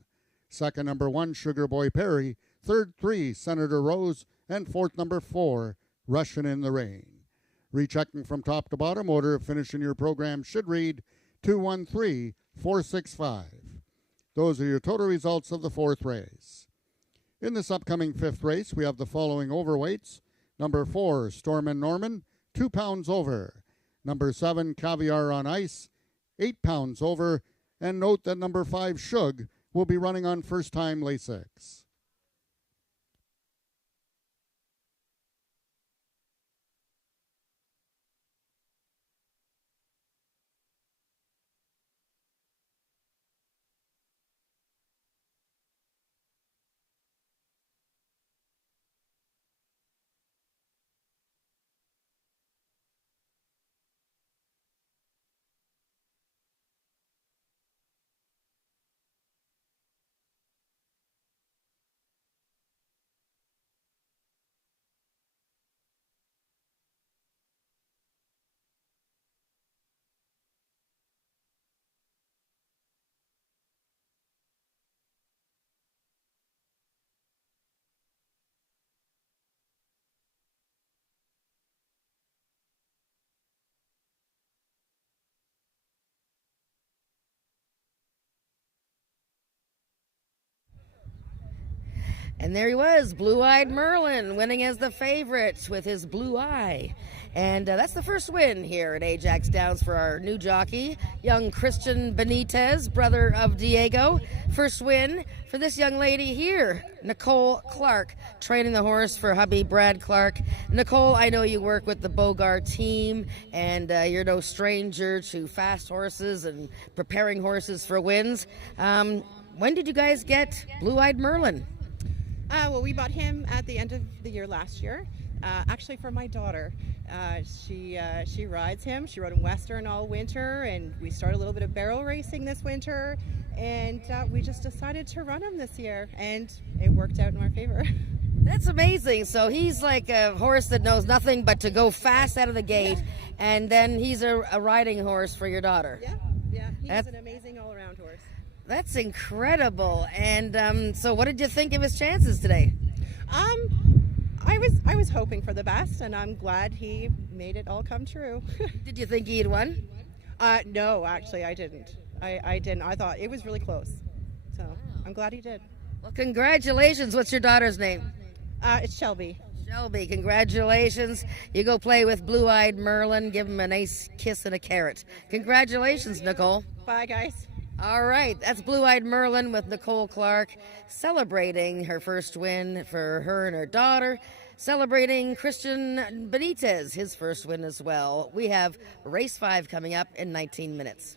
Second, number 1, Sugar Boy Perry. Third, 3, Senator Rose. And fourth, number 4, Russian in the Rain. Rechecking from top to bottom, order of finish in your program should read 213-465. Those are your total results of the fourth race. In this upcoming fifth race, we have the following overweights. Number 4, Storm and Norman, 2 pounds over. Number 7, Caviar on Ice, 8 pounds over. And note that number 5, Shug, will be running on first-time Lasix. And there he was, Blue Eyed Merlin, winning as the favorite with his blue eye. And that's the first win here at Ajax Downs for our new jockey, young Christian Benitez, brother of Diego. First win for this young lady here, Nicole Clark, training the horse for hubby Brad Clark. Nicole, I know you work with the Bogart team, and you're no stranger to fast horses and preparing horses for wins. When did you guys get Blue Eyed Merlin? Well, we bought him at the end of the year last year, actually for my daughter. She rides him. She rode him Western all winter, and we started a little bit of barrel racing this winter, and we just decided to run him this year, and it worked out in our favor. That's amazing. So he's like a horse that knows nothing but to go fast out of the gate, and then he's a riding horse for your daughter. Yeah, he's an amazing all-around horse. That's incredible. And so what did you think of his chances today? I was hoping for the best, and I'm glad he made it all come true. Did you think he had won? No, actually, I didn't. I didn't. I thought it was really close. So I'm glad he did. Well, congratulations. What's your daughter's name? It's Shelby. Shelby, congratulations. You go play with Blue Eyed Merlin. Give him a nice kiss and a carrot. Congratulations, Nicole. Bye, guys. All right, that's Blue Eyed Merlin with Nicole Clark, celebrating her first win for her and her daughter, celebrating Christian Benitez, his first win as well. We have race 5 coming up in 19 minutes.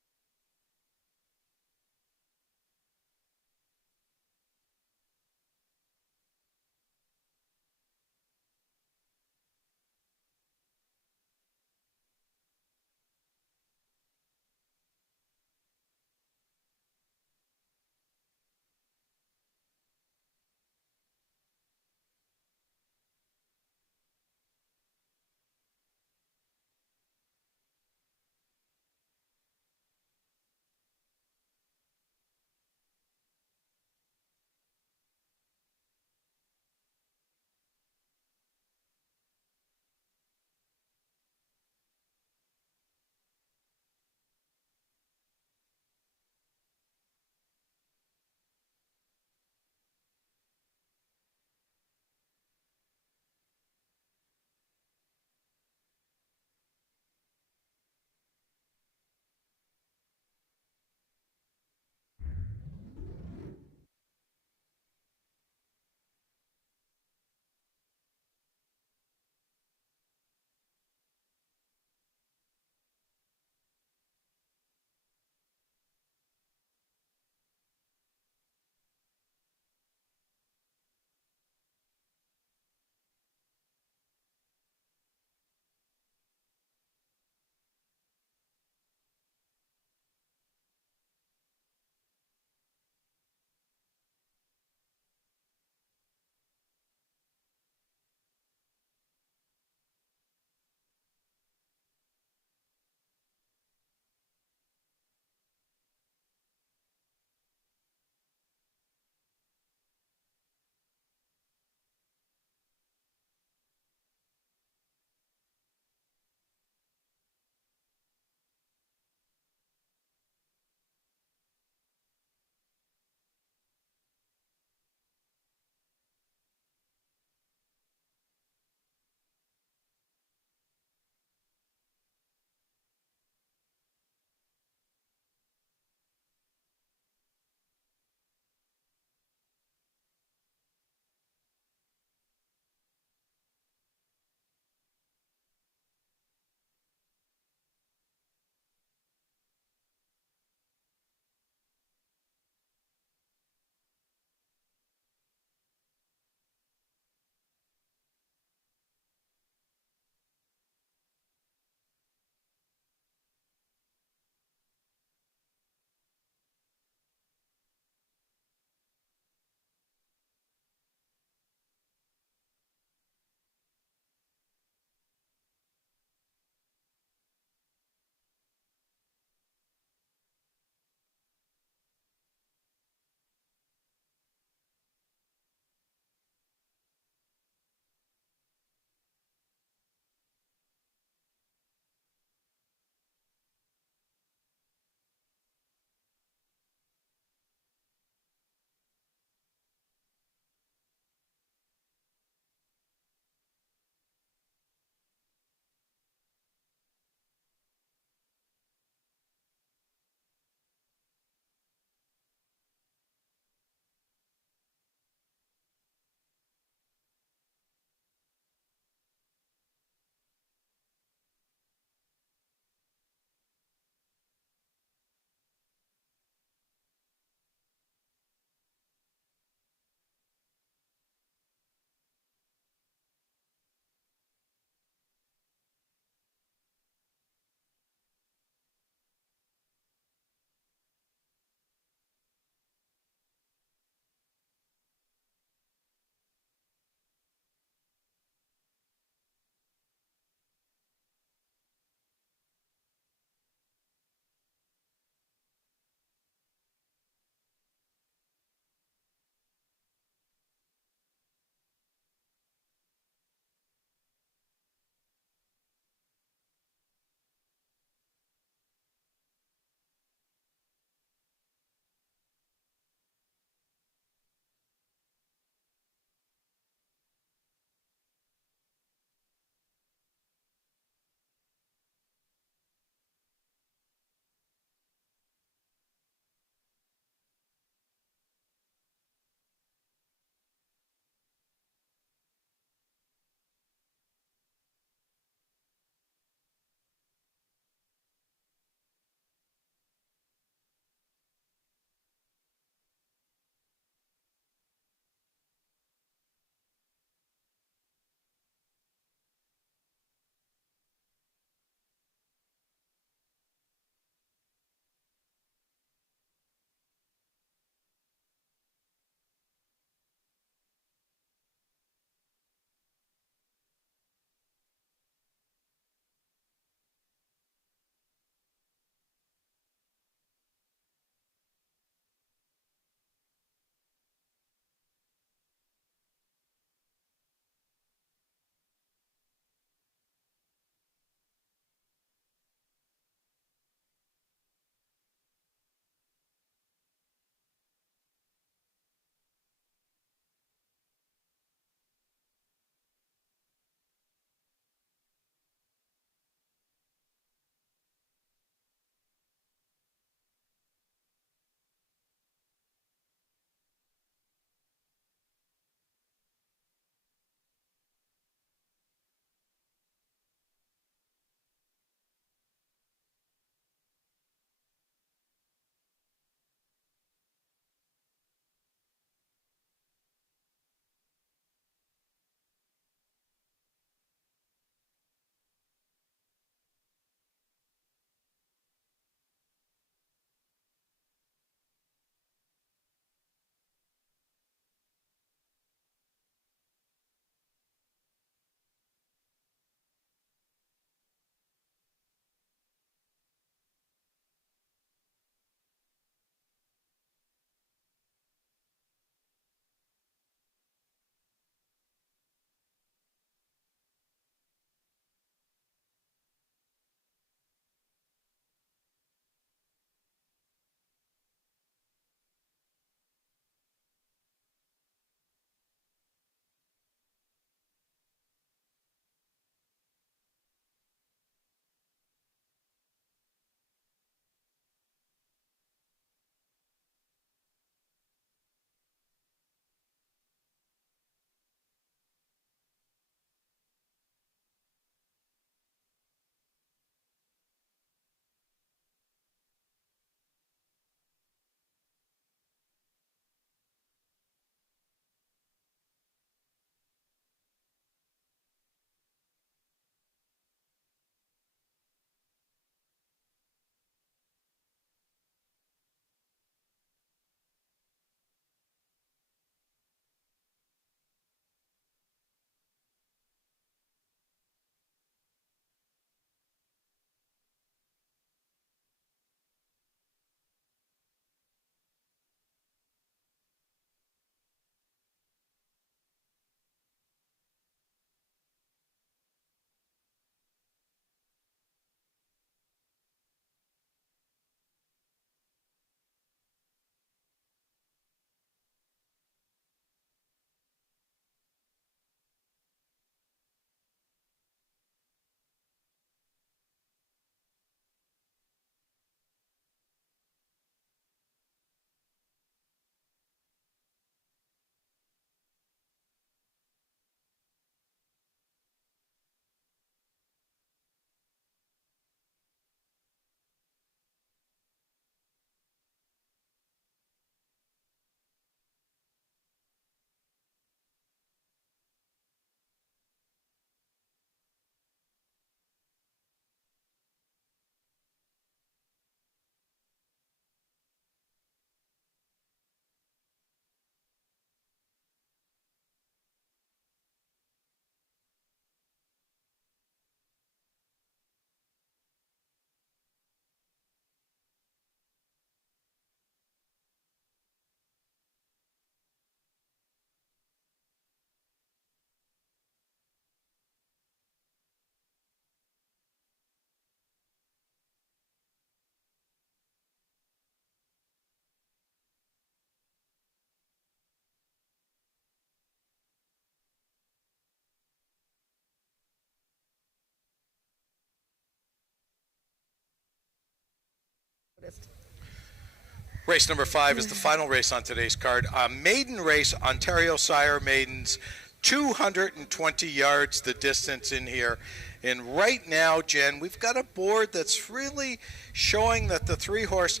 Race number 5 is the final race on today's card. A maiden race, Ontario Sire Maidens, 220 yards the distance in here. And right now, Jen, we've got a board that's really showing that the 3-horse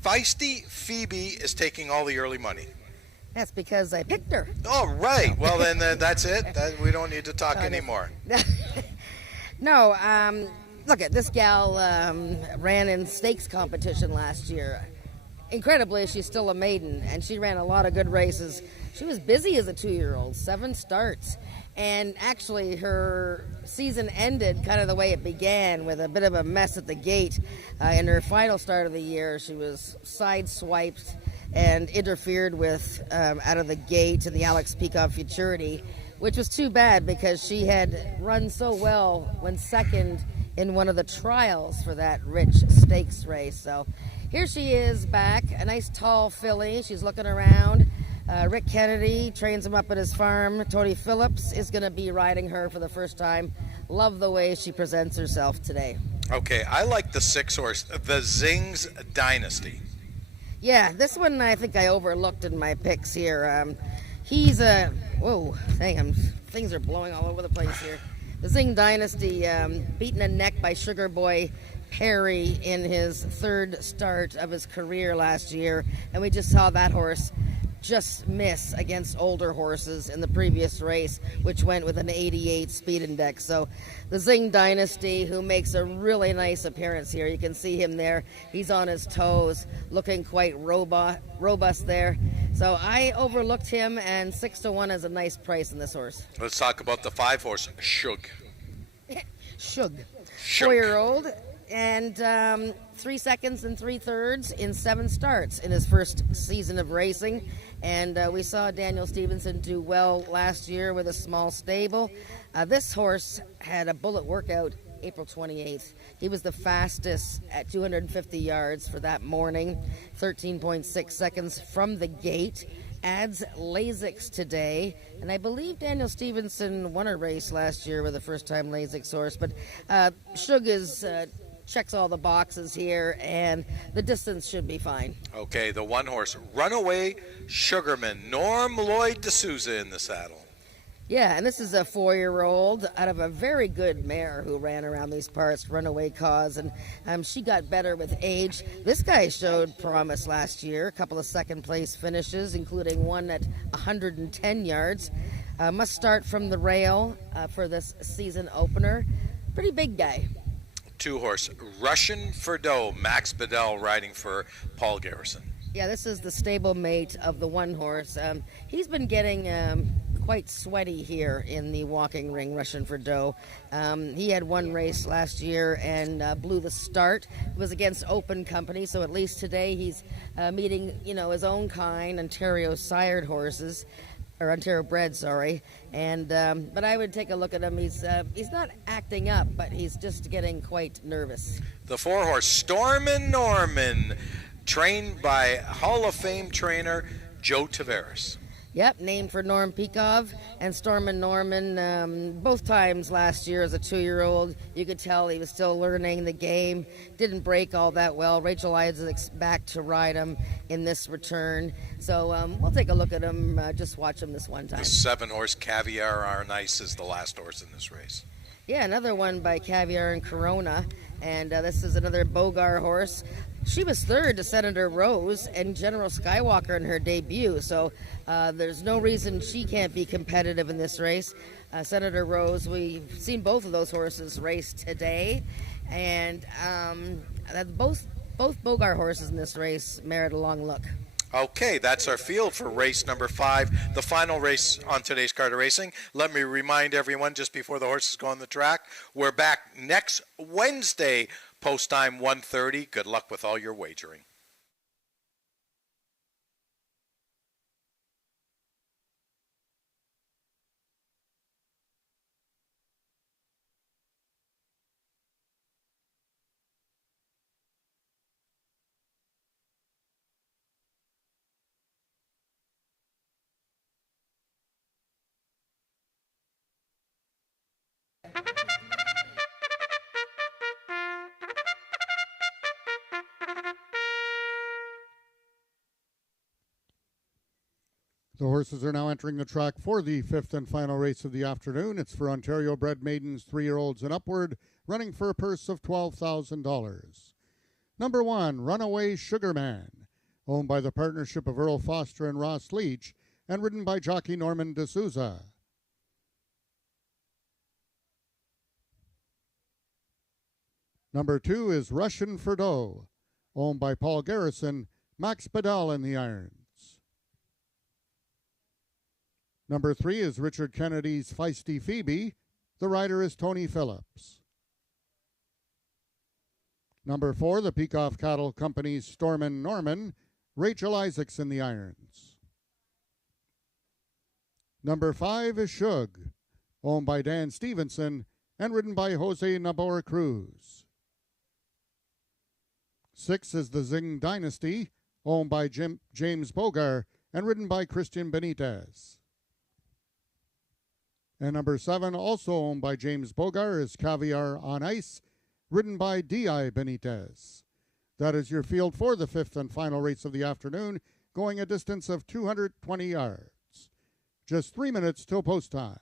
Feisty Phoebe is taking all the early money. That's because I picked her. Oh, right. Well, then that's it. We don't need to talk anymore. No, look at this gal ran in stakes competition last year. Incredibly, she's still a maiden, and she ran a lot of good races. She was busy as a 2-year-old, 7 starts. And actually, her season ended kind of the way it began, with a bit of a mess at the gate. In her final start of the year, she was sideswiped and interfered with out of the gate in the Alex Peacock Futurity, which was too bad because she had run so well when second in one of the trials for that Rich Stakes race. So here she is back, a nice tall filly. She's looking around. Rick Kennedy trains him up at his farm. Tony Phillips is going to be riding her for the first time. Love the way she presents herself today. Okay, I like the 6-horse, the Zings Dynasty. Yeah, this one I think I overlooked in my picks here. He's a... Whoa, dang, things are blowing all over the place here. The Zing Dynasty, beaten a neck by Sugar Boy Perry in his 3rd start of his career last year. And we just saw that horse just miss against older horses in the previous race, which went with an 88 speed index. So the Zing Dynasty, who makes a really nice appearance here. You can see him there. He's on his toes, looking quite robust there. So I overlooked him, and 6-1 is a nice price in this horse. Let's talk about the 5-horse, Shug. Shug. 4-year-old. And 3 seconds and 3/3 in 7 starts in his first season of racing. And we saw Daniel Stevenson do well last year with a small stable. This horse had a bullet workout April 28th. He was the fastest at 250 yards for that morning, 13.6 seconds from the gate. Adds Lasix today, and I believe Daniel Stevenson won a race last year with a first-time Lasix horse. But Shug is... checks all the boxes here, and the distance should be fine. Okay, the 1-horse, Runaway Sugarman, Norm Lloyd D'Souza in the saddle. Yeah, and this is a 4-year-old out of a very good mare who ran around these parts, Runaway Cause, and she got better with age. This guy showed promise last year, a couple of second-place finishes, including one at 110 yards. Must start from the rail for this season opener. Pretty big guy. 2-horse, Russian Fordeaux, Max Bedell riding for Paul Garrison. Yeah, this is the stable mate of the 1-horse. He's been getting quite sweaty here in the walking ring, Russian Fordeaux. He had one race last year and blew the start. It was against open company, so at least today he's meeting, his own kind, Ontario sired horses. Or Ontario bred, sorry, and but I would take a look at him. He's not acting up, but he's just getting quite nervous. The 4-horse, Stormin' Norman, trained by Hall of Fame trainer Joe Tavares. Yep, named for Norm Peakov and Stormin' Norman. Both times last year as a 2-year-old, you could tell he was still learning the game. Didn't break all that well. Rachel Isaac's back to ride him in this return. So we'll take a look at him, just watch him this one time. The 7-horse, Caviar Are Nice, is the last horse in this race. Yeah, another one by Caviar and Corona. And this is another Bogar horse. She was 3rd to Senator Rose and General Skywalker in her debut, so there's no reason she can't be competitive in this race. Senator Rose, we've seen both of those horses race today, and both Bogar horses in this race merit a long look. Okay, that's our field for race number 5, the final race on today's card of racing. Let me remind everyone, just before the horses go on the track, we're back next Wednesday, post time 1:30. Good luck with all your wagering. The horses are now entering the track for the fifth and final race of the afternoon. It's for Ontario bred maidens, 3-year-olds and upward, running for a purse of $12,000. Number 1, Runaway Sugarman, owned by the partnership of Earl Foster and Ross Leach, and ridden by jockey Norman D'Souza. Number 2 is Russian Ferdo, owned by Paul Garrison, Max Bedell in the irons. Number 3 is Richard Kennedy's Feisty Phoebe. The rider is Tony Phillips. Number 4, the Peacock Cattle Company's Stormin' Norman, Rachel Isaacs in the irons. Number 5 is Shug, owned by Dan Stevenson and ridden by Jose Nabor Cruz. 6 is the Zing Dynasty, owned by James Bogar and ridden by Christian Benitez. And number 7, also owned by James Bogar, is Caviar on Ice, ridden by D.I. Benitez. That is your field for the fifth and final race of the afternoon, going a distance of 220 yards. Just 3 minutes till post time.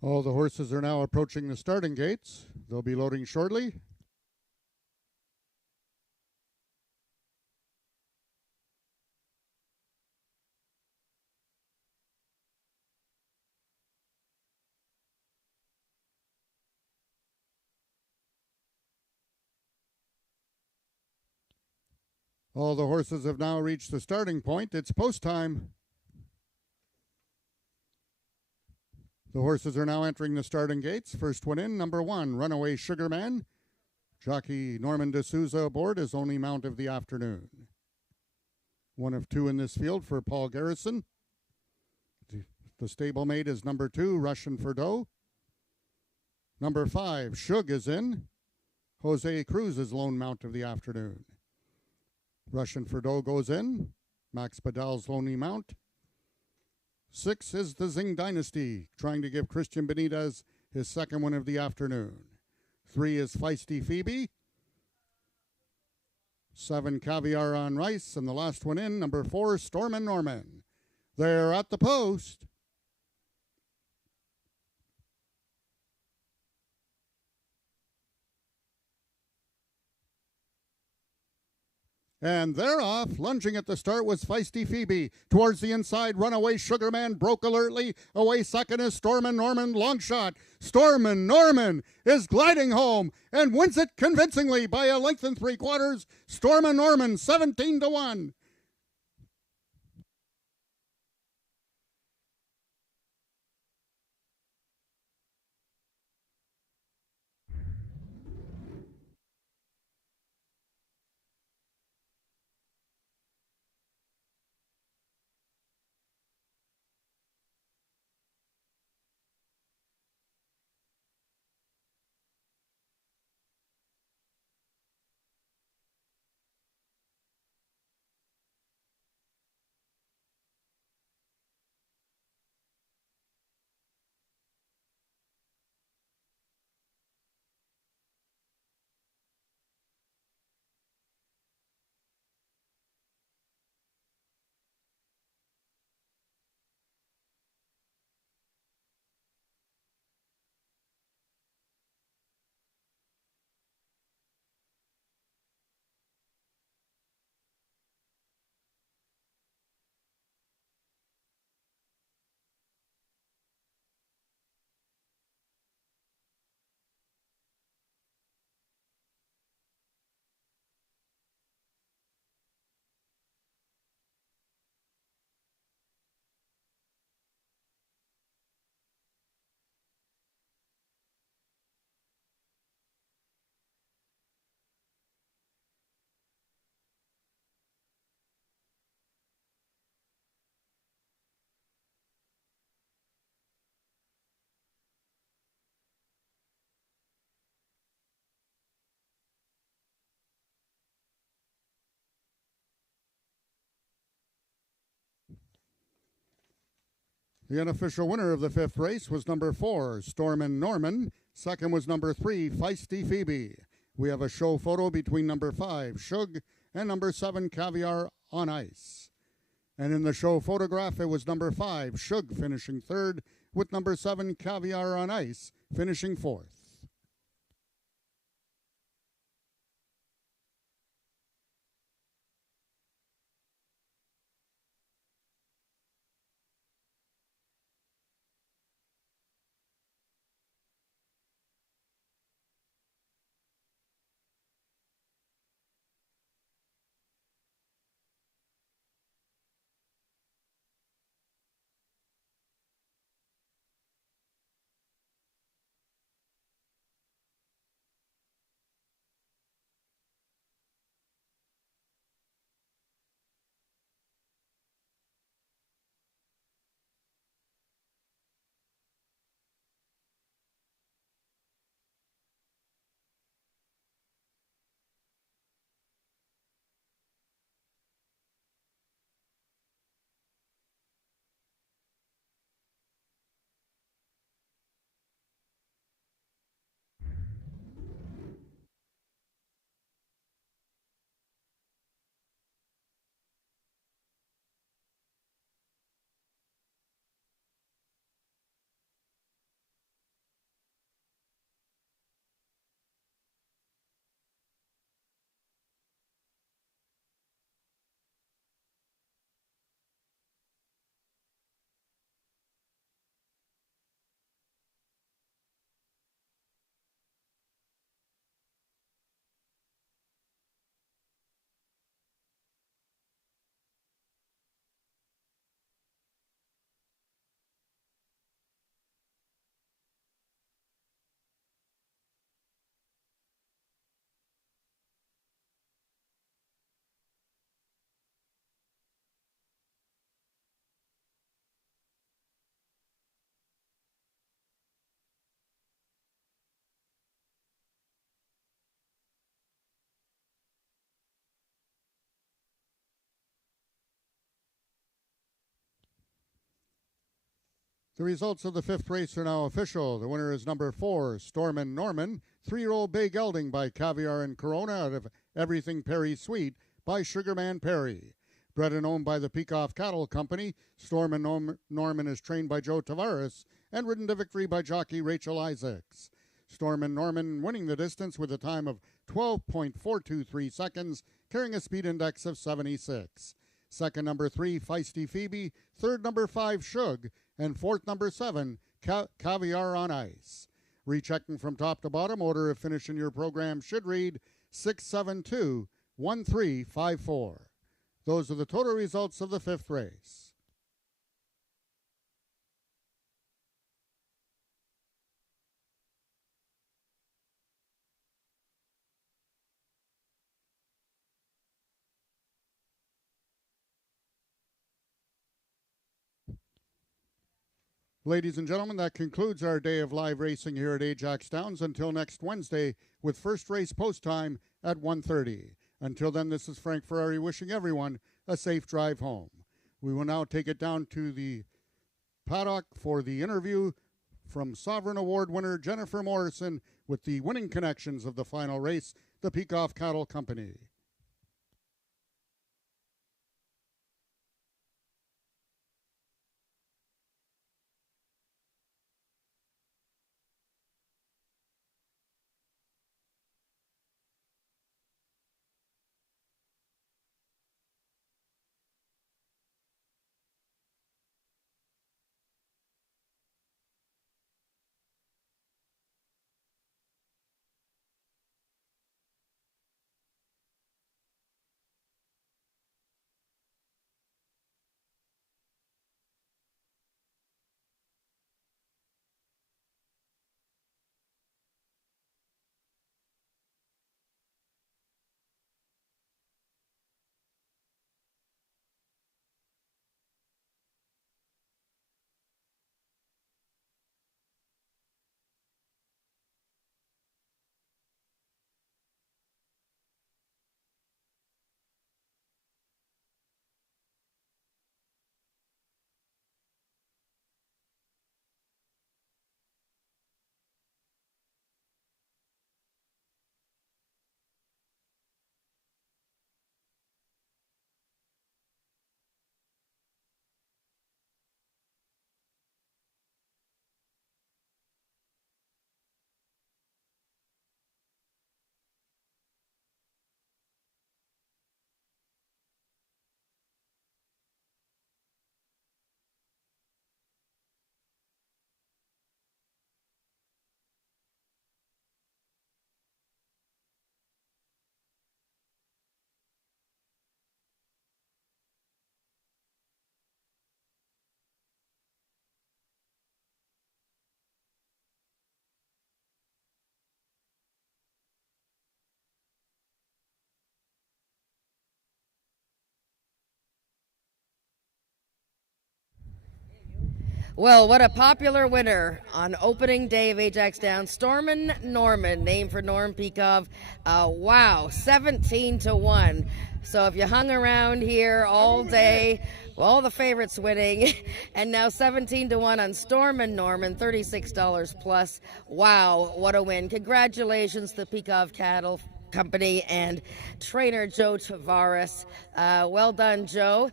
All the horses are now approaching the starting gates. They'll be loading shortly. All the horses have now reached the starting point. It's post time. The horses are now entering the starting gates. First one in, number 1, Runaway Sugarman. Jockey Norman D'Souza aboard as only mount of the afternoon. One of 2 in this field for Paul Garrison. The stablemate is number 2, Russian Fordeaux. Number 5, Shug is in. Jose Cruz is lone mount of the afternoon. Russian Fordeaux goes in. Max Badal's lonely mount. 6 is the Zing Dynasty, trying to give Christian Benitez his second one of the afternoon. 3 is Feisty Phoebe. 7, Caviar on Rice. And the last one in, number 4, Storm and Norman. They're at the post. And they're off. Lunging at the start was Feisty Phoebe. Towards the inside, Runaway Sugarman broke alertly. Away second is Storm and Norman. Long shot. Storm and Norman is gliding home and wins it convincingly by a length and 3/4. Storm and Norman, 17-1. The unofficial winner of the 5th race was number 4, Storm and Norman. Second was number 3, Feisty Phoebe. We have a show photo between number 5, Shug, and number 7, Caviar on Ice. And in the show photograph, it was number 5, Shug, finishing 3rd, with number 7, Caviar on Ice, finishing 4th. The results of the fifth race are now official. The winner is number 4, Storm and Norman, 3-year-old bay gelding by Caviar and Corona out of Everything Perry Sweet by Sugarman Perry. Bred and owned by the Peacock Cattle Company, Storm and Norman is trained by Joe Tavares and ridden to victory by jockey Rachel Isaacs. Storm and Norman winning the distance with a time of 12.423 seconds, carrying a speed index of 76. Second, number 3, Feisty Phoebe. Third, number 5, Shug. And fourth, number 7, Caviar on Ice. Rechecking from top to bottom, order of finish in your program should read 672-1354. Those are the total results of the fifth race. Ladies and gentlemen, that concludes our day of live racing here at Ajax Downs until next Wednesday with first race post time at 1:30. Until then, this is Frank Ferrari wishing everyone a safe drive home. We will now take it down to the paddock for the interview from Sovereign Award winner Jennifer Morrison with the winning connections of the final race, the Peacock Cattle Company. Well, what a popular winner on opening day of Ajax Downs. Stormin Norman, named for Norm Peakov. Wow, 17-1. So if you hung around here all day, all the favorites winning, and now 17-1 on Stormin Norman, $36 plus. Wow, what a win. Congratulations to Peakov Cattle Company and trainer Joe Tavares. Well done, Joe.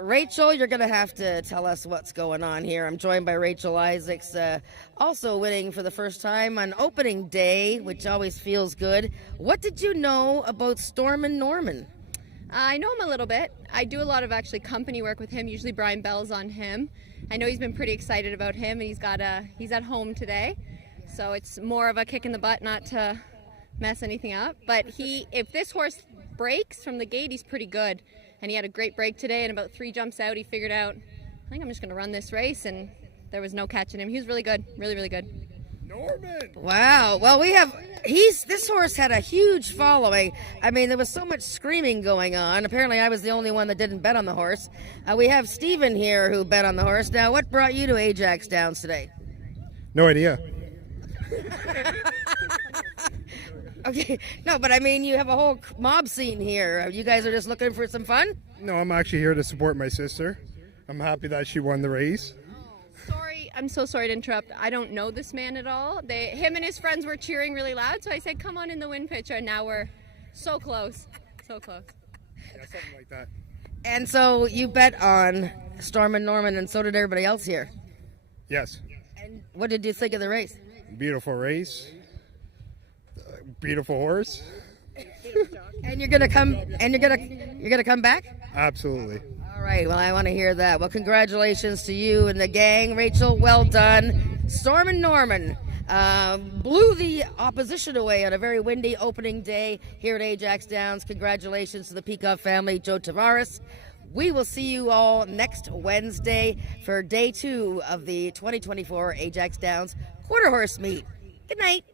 Rachel, you're going to have to tell us what's going on here. I'm joined by Rachel Isaacs, also winning for the first time on opening day, which always feels good. What did you know about Stormin Norman? I know him a little bit. I do a lot of actually company work with him. Usually Brian Bell's on him. I know he's been pretty excited about him, and he's at home today. So it's more of a kick in the butt, not to mess anything up. But if this horse breaks from the gate, he's pretty good. And he had a great break today, and about 3 jumps out, he figured out, I think I'm just going to run this race, and there was no catching him. He was really good, really, really good. Norman! Wow. Well, this horse had a huge following. I mean, there was so much screaming going on. Apparently, I was the only one that didn't bet on the horse. We have Steven here who bet on the horse. Now, what brought you to Ajax Downs today? No idea. Okay, no, but I mean, you have a whole mob scene here. You guys are just looking for some fun? No, I'm actually here to support my sister. I'm happy that she won the race. Sorry, I'm so sorry to interrupt. I don't know this man at all. Him and his friends were cheering really loud, so I said, come on in the win picture, and now we're so close. So close. Yeah, something like that. And so you bet on Storm and Norman, and so did everybody else here. Yes. And what did you think of the race? Beautiful race. Beautiful horse. And you're gonna come. And you're gonna come back. Absolutely. All right. Well, I want to hear that. Well, congratulations to you and the gang, Rachel. Well done. Storm and Norman blew the opposition away on a very windy opening day here at Ajax Downs. Congratulations to the Peacock family, Joe Tavares. We will see you all next Wednesday for day 2 of the 2024 Ajax Downs Quarter Horse Meet. Good night.